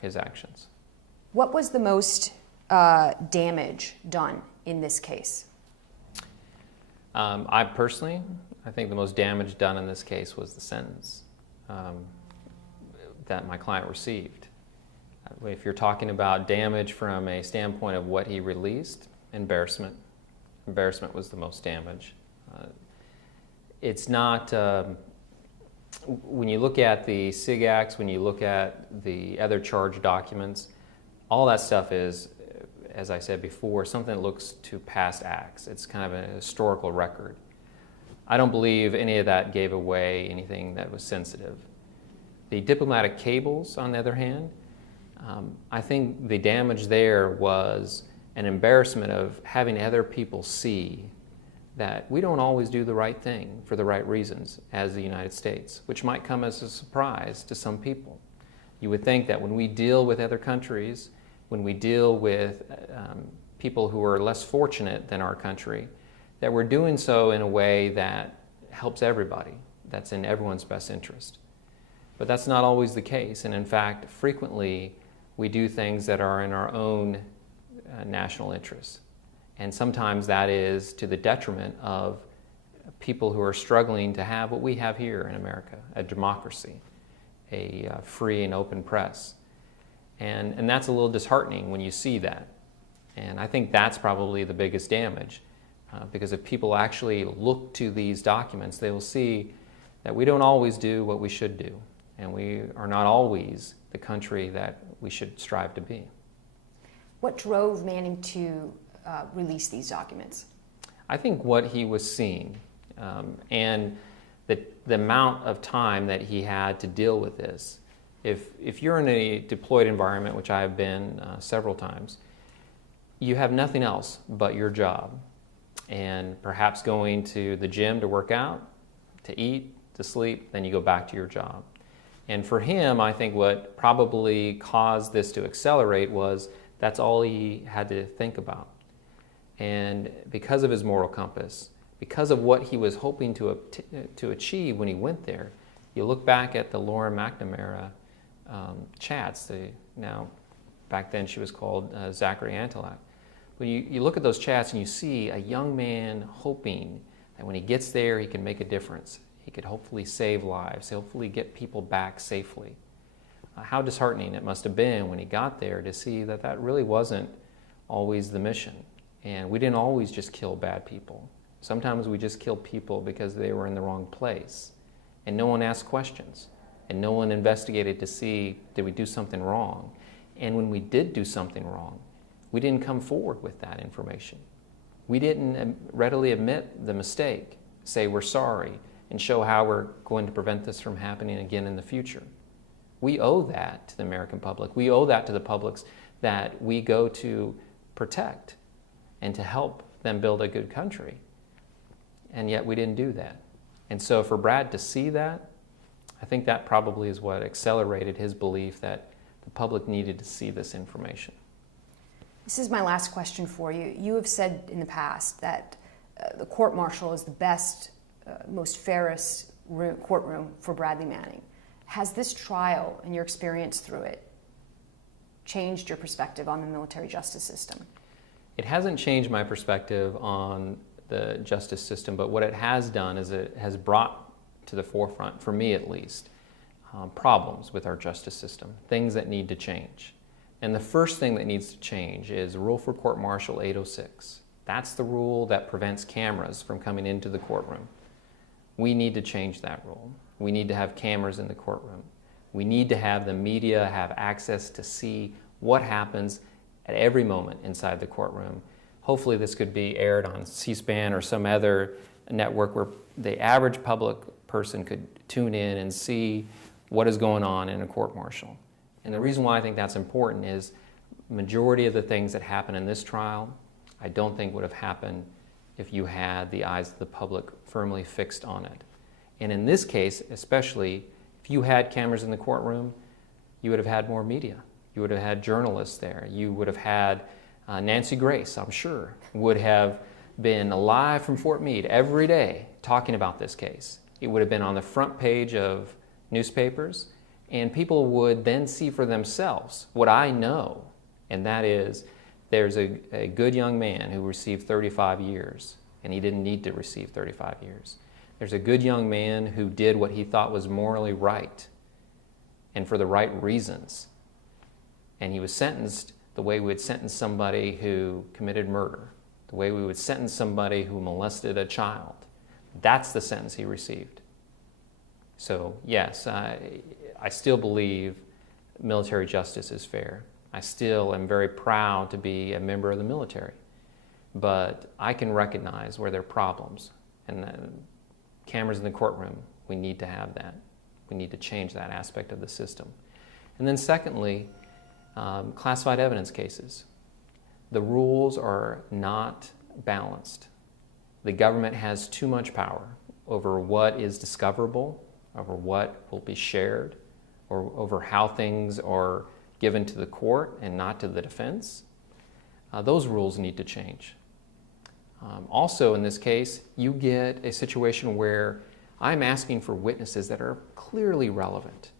his actions. What was the most damage done in this case? I think the most damage done in this case was the sentence that my client received. If you're talking about damage from a standpoint of what he released, embarrassment was the most damage. It's not, when you look at the SIG Acts, when you look at the other charge documents, all that stuff is, as I said before, something that looks to past acts. It's kind of a historical record. I don't believe any of that gave away anything that was sensitive. The diplomatic cables, on the other hand, I think the damage there was an embarrassment of having other people see that we don't always do the right thing for the right reasons as the United States, which might come as a surprise to some people. You would think that when we deal with other countries, when we deal with people who are less fortunate than our country, that we're doing so in a way that helps everybody, that's in everyone's best interest. But that's not always the case, and in fact, frequently we do things that are in our own national interest. And sometimes that is to the detriment of people who are struggling to have what we have here in America, a democracy, a free and open press. And that's a little disheartening when you see that. And I think that's probably the biggest damage, because if people actually look to these documents, they will see that we don't always do what we should do, and we are not always the country that we should strive to be. What drove Manning to release these documents? I think what he was seeing, and the amount of time that he had to deal with this. If you're in a deployed environment, which I have been several times, you have nothing else but your job, and perhaps going to the gym to work out, to eat, to sleep, then you go back to your job. And for him, I think what probably caused this to accelerate was that's all he had to think about. And because of his moral compass, because of what he was hoping to achieve when he went there, you look back at the Lauren McNamara chats. Now, back then she was called Zachary Antelak. But you look at those chats and you see a young man hoping that when he gets there, he can make a difference. He could hopefully save lives, hopefully get people back safely. How disheartening it must have been when he got there to see that that really wasn't always the mission. And we didn't always just kill bad people. Sometimes we just killed people because they were in the wrong place. And no one asked questions. And no one investigated to see, did we do something wrong? And when we did do something wrong, we didn't come forward with that information. We didn't readily admit the mistake, say we're sorry, and show how we're going to prevent this from happening again in the future. We owe that to the American public. We owe that to the publics that we go to protect and to help them build a good country. And yet we didn't do that. And so for Brad to see that, I think that probably is what accelerated his belief that the public needed to see this information. This is my last question for you. You have said in the past that the court-martial is the best, most fairest courtroom for Bradley Manning. Has this trial and your experience through it changed your perspective on the military justice system? It hasn't changed my perspective on the justice system, but what it has done is it has brought to the forefront, for me at least, problems with our justice system, things that need to change. And the first thing that needs to change is Rule for Court-Martial 806. That's the rule that prevents cameras from coming into the courtroom. We need to change that rule. We need to have cameras in the courtroom. We need to have the media have access to see what happens at every moment inside the courtroom. Hopefully this could be aired on C-SPAN or some other network where the average public person could tune in and see what is going on in a court-martial. And the reason why I think that's important is the majority of the things that happen in this trial, I don't think would have happened if you had the eyes of the public firmly fixed on it. And in this case, especially, if you had cameras in the courtroom, you would have had more media. You would have had journalists there. You would have had Nancy Grace, I'm sure, would have been live from Fort Meade every day talking about this case. It would have been on the front page of newspapers, and people would then see for themselves what I know, and that is there's a good young man who received 35 years, and he didn't need to receive 35 years. There's a good young man who did what he thought was morally right and for the right reasons, and he was sentenced the way we would sentence somebody who committed murder, the way we would sentence somebody who molested a child. That's the sentence he received. So yes, I still believe military justice is fair. I still am very proud to be a member of the military. But I can recognize where there are problems. And cameras in the courtroom, we need to have that. We need to change that aspect of the system. And then secondly, classified evidence cases. The rules are not balanced. The government has too much power over what is discoverable, over what will be shared, or over how things are given to the court and not to the defense. Those rules need to change. Also in this case, you get a situation where I'm asking for witnesses that are clearly relevant.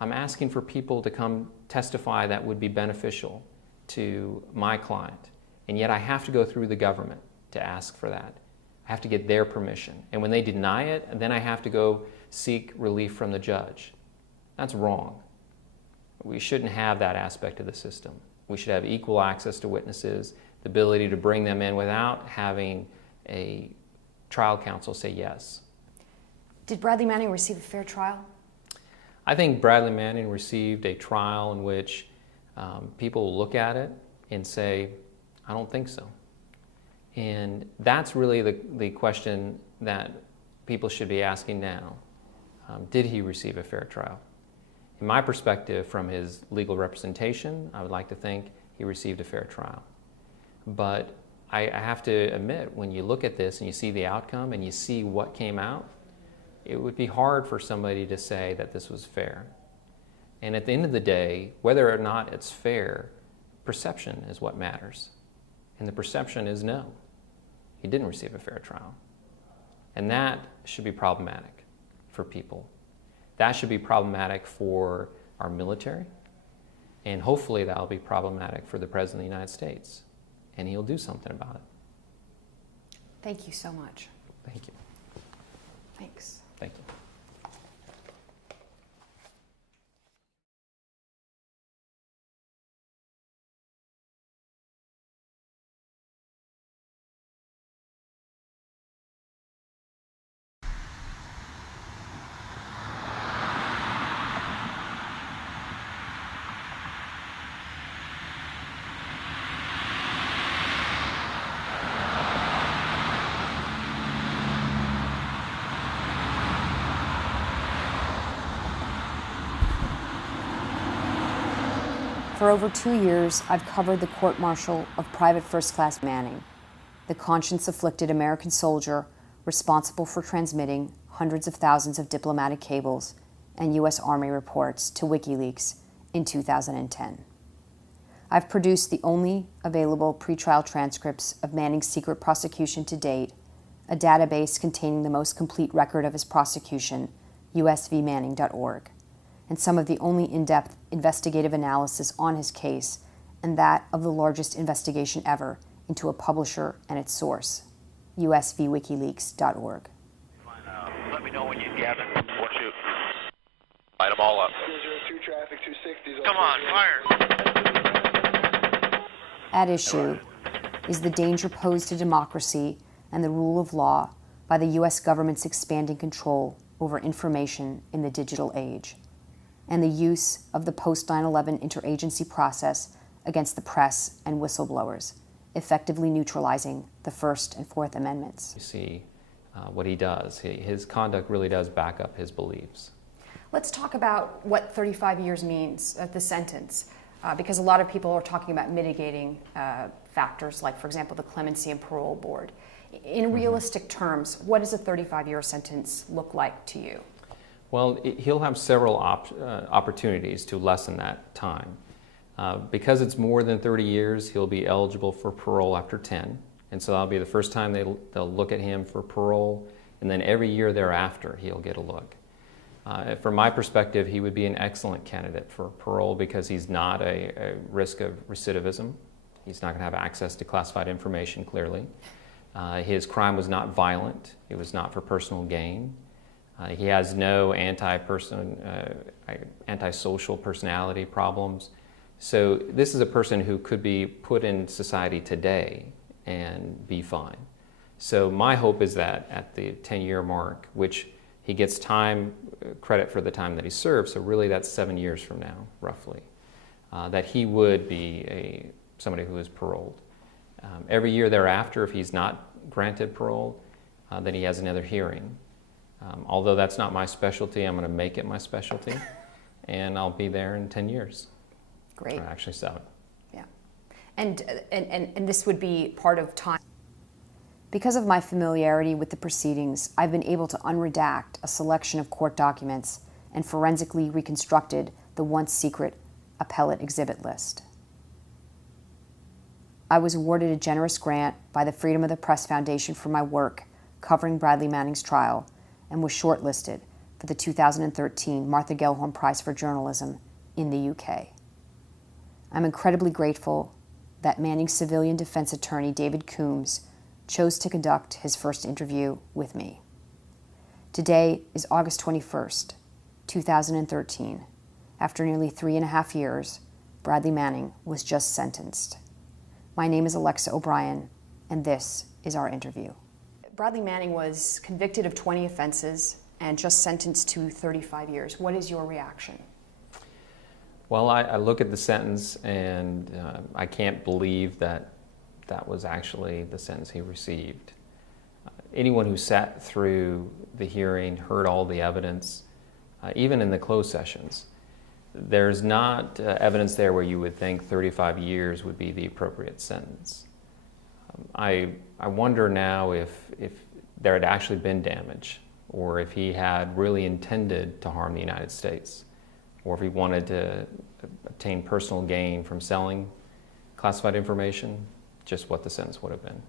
I'm asking for people to come testify that would be beneficial to my client, and yet I have to go through the government to ask for that. I have to get their permission. And when they deny it, then I have to go seek relief from the judge. That's wrong. We shouldn't have that aspect of the system. We should have equal access to witnesses, the ability to bring them in without having a trial counsel say yes. Did Bradley Manning receive a fair trial? I think Bradley Manning received a trial in which people look at it and say, I don't think so. And that's really the question that people should be asking now, did he receive a fair trial? In my perspective, from his legal representation, I would like to think he received a fair trial. But I have to admit, when you look at this and you see the outcome and you see what came out, it would be hard for somebody to say that this was fair. And at the end of the day, whether or not it's fair, perception is what matters. And the perception is no, he didn't receive a fair trial. And that should be problematic for people. That should be problematic for our military. And hopefully that'll be problematic for the President of the United States. And he'll do something about it. Thank you so much. Thank you. Thanks. Thank you. For over 2 years, I've covered the court-martial of Private First Class Manning, the conscience-afflicted American soldier responsible for transmitting hundreds of thousands of diplomatic cables and U.S. Army reports to Wikileaks in 2010. I've produced the only available pretrial transcripts of Manning's secret prosecution to date, a database containing the most complete record of his prosecution, usvmanning.org, and some of the only in-depth investigative analysis on his case, and that of the largest investigation ever into a publisher and its source, usvwikileaks.org. Let me know when you have it. Or shoot. Light them all up. 202 traffic, 260 is Come on, fire! At issue is the danger posed to democracy and the rule of law by the U.S. government's expanding control over information in the digital age, and the use of the post-9/11 interagency process against the press and whistleblowers, effectively neutralizing the First and Fourth Amendments. You see what he does. His conduct really does back up his beliefs. Let's talk about what 35 years means, the sentence, because a lot of people are talking about mitigating factors like, for example, the Clemency and Parole Board. In realistic terms, what does a 35-year sentence look like to you? Well, he'll have several opportunities to lessen that time. Because it's more than 30 years, he'll be eligible for parole after 10. And so that'll be the first time they'll look at him for parole. And then every year thereafter, he'll get a look. From my perspective, he would be an excellent candidate for parole because he's not a risk of recidivism. He's not going to have access to classified information, clearly. His crime was not violent. It was not for personal gain. He has no antisocial personality problems. So this is a person who could be put in society today and be fine. So my hope is that at the 10-year mark, which he gets time credit for the time that he served, so really that's 7 years from now, roughly, that he would be somebody who is paroled. Every year thereafter, if he's not granted parole, then he has another hearing. Although that's not my specialty, I'm going to make it my specialty, and I'll be there in 10 years. Great. Or actually 7. Yeah. And this would be part of time. Because of my familiarity with the proceedings, I've been able to unredact a selection of court documents and forensically reconstructed the once secret appellate exhibit list. I was awarded a generous grant by the Freedom of the Press Foundation for my work covering Bradley Manning's trial, and was shortlisted for the 2013 Martha Gellhorn Prize for Journalism in the UK. I'm incredibly grateful that Manning's civilian defense attorney, David Coombs, chose to conduct his first interview with me. Today is August 21st, 2013. After nearly 3.5 years, Bradley Manning was just sentenced. My name is Alexa OBriens, and this is our interview. Bradley Manning was convicted of 20 offenses and just sentenced to 35 years. What is your reaction? Well, I look at the sentence and I can't believe that that was actually the sentence he received. anyone who sat through the hearing, heard all the evidence, even in the closed sessions, there's not evidence there where you would think 35 years would be the appropriate sentence. I wonder now if there had actually been damage, or if he had really intended to harm the United States, or if he wanted to obtain personal gain from selling classified information, just what the sentence would have been.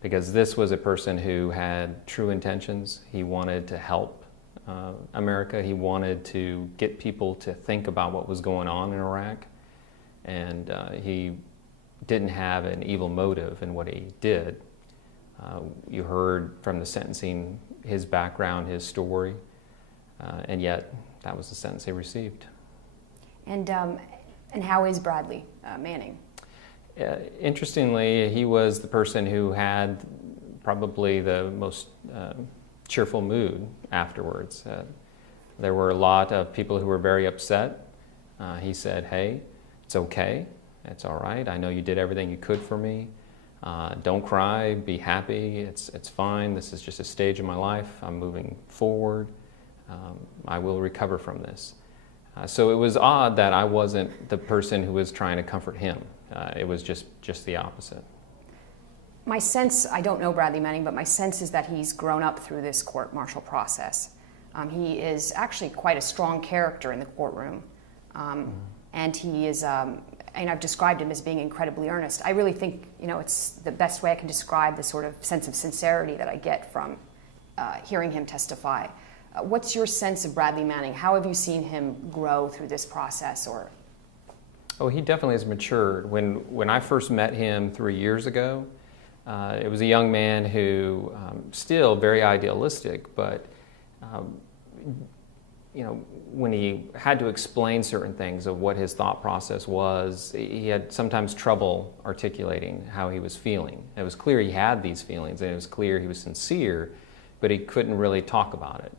Because this was a person who had true intentions. He wanted to help America. He wanted to get people to think about what was going on in Iraq. And he didn't have an evil motive in what he did. You heard from the sentencing his background, his story, and yet that was the sentence he received. And how is Bradley Manning? Interestingly, he was the person who had probably the most cheerful mood afterwards. There were a lot of people who were very upset. He said, "Hey, it's okay. It's all right. I know you did everything you could for me. Don't cry. Be happy. It's fine. This is just a stage in my life. I'm moving forward. I will recover from this." So it was odd that I wasn't the person who was trying to comfort him. It was just the opposite. My sense, I don't know Bradley Manning, but my sense is that he's grown up through this court-martial process. He is actually quite a strong character in the courtroom, and he is, and I've described him as being incredibly earnest. I really think, it's the best way I can describe the sort of sense of sincerity that I get from hearing him testify. What's your sense of Bradley Manning? How have you seen him grow through this process? Oh, he definitely has matured. When I first met him 3 years ago, it was a young man who, still very idealistic, but when he had to explain certain things of what his thought process was, he had sometimes trouble articulating how he was feeling. It was clear he had these feelings, and it was clear he was sincere, but he couldn't really talk about it.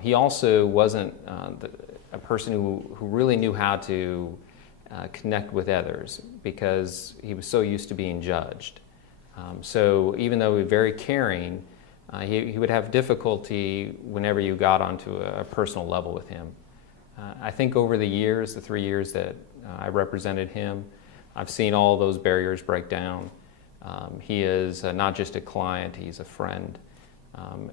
He also wasn't a person who really knew how to connect with others, because he was so used to being judged. So even though he was very caring, he would have difficulty whenever you got onto a personal level with him. I think over the years, the 3 years that I represented him, I've seen all those barriers break down. He is not just a client, he's a friend.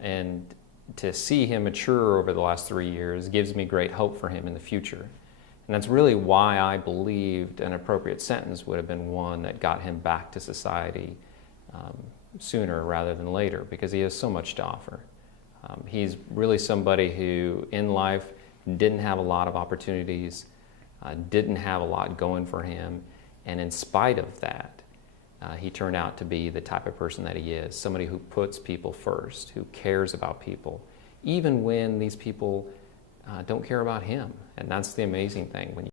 And to see him mature over the last 3 years gives me great hope for him in the future. And that's really why I believed an appropriate sentence would have been one that got him back to society sooner rather than later, because he has so much to offer. He's really somebody who in life didn't have a lot of opportunities, didn't have a lot going for him, and in spite of that, he turned out to be the type of person that he is, somebody who puts people first, who cares about people, even when these people don't care about him. And that's the amazing thing.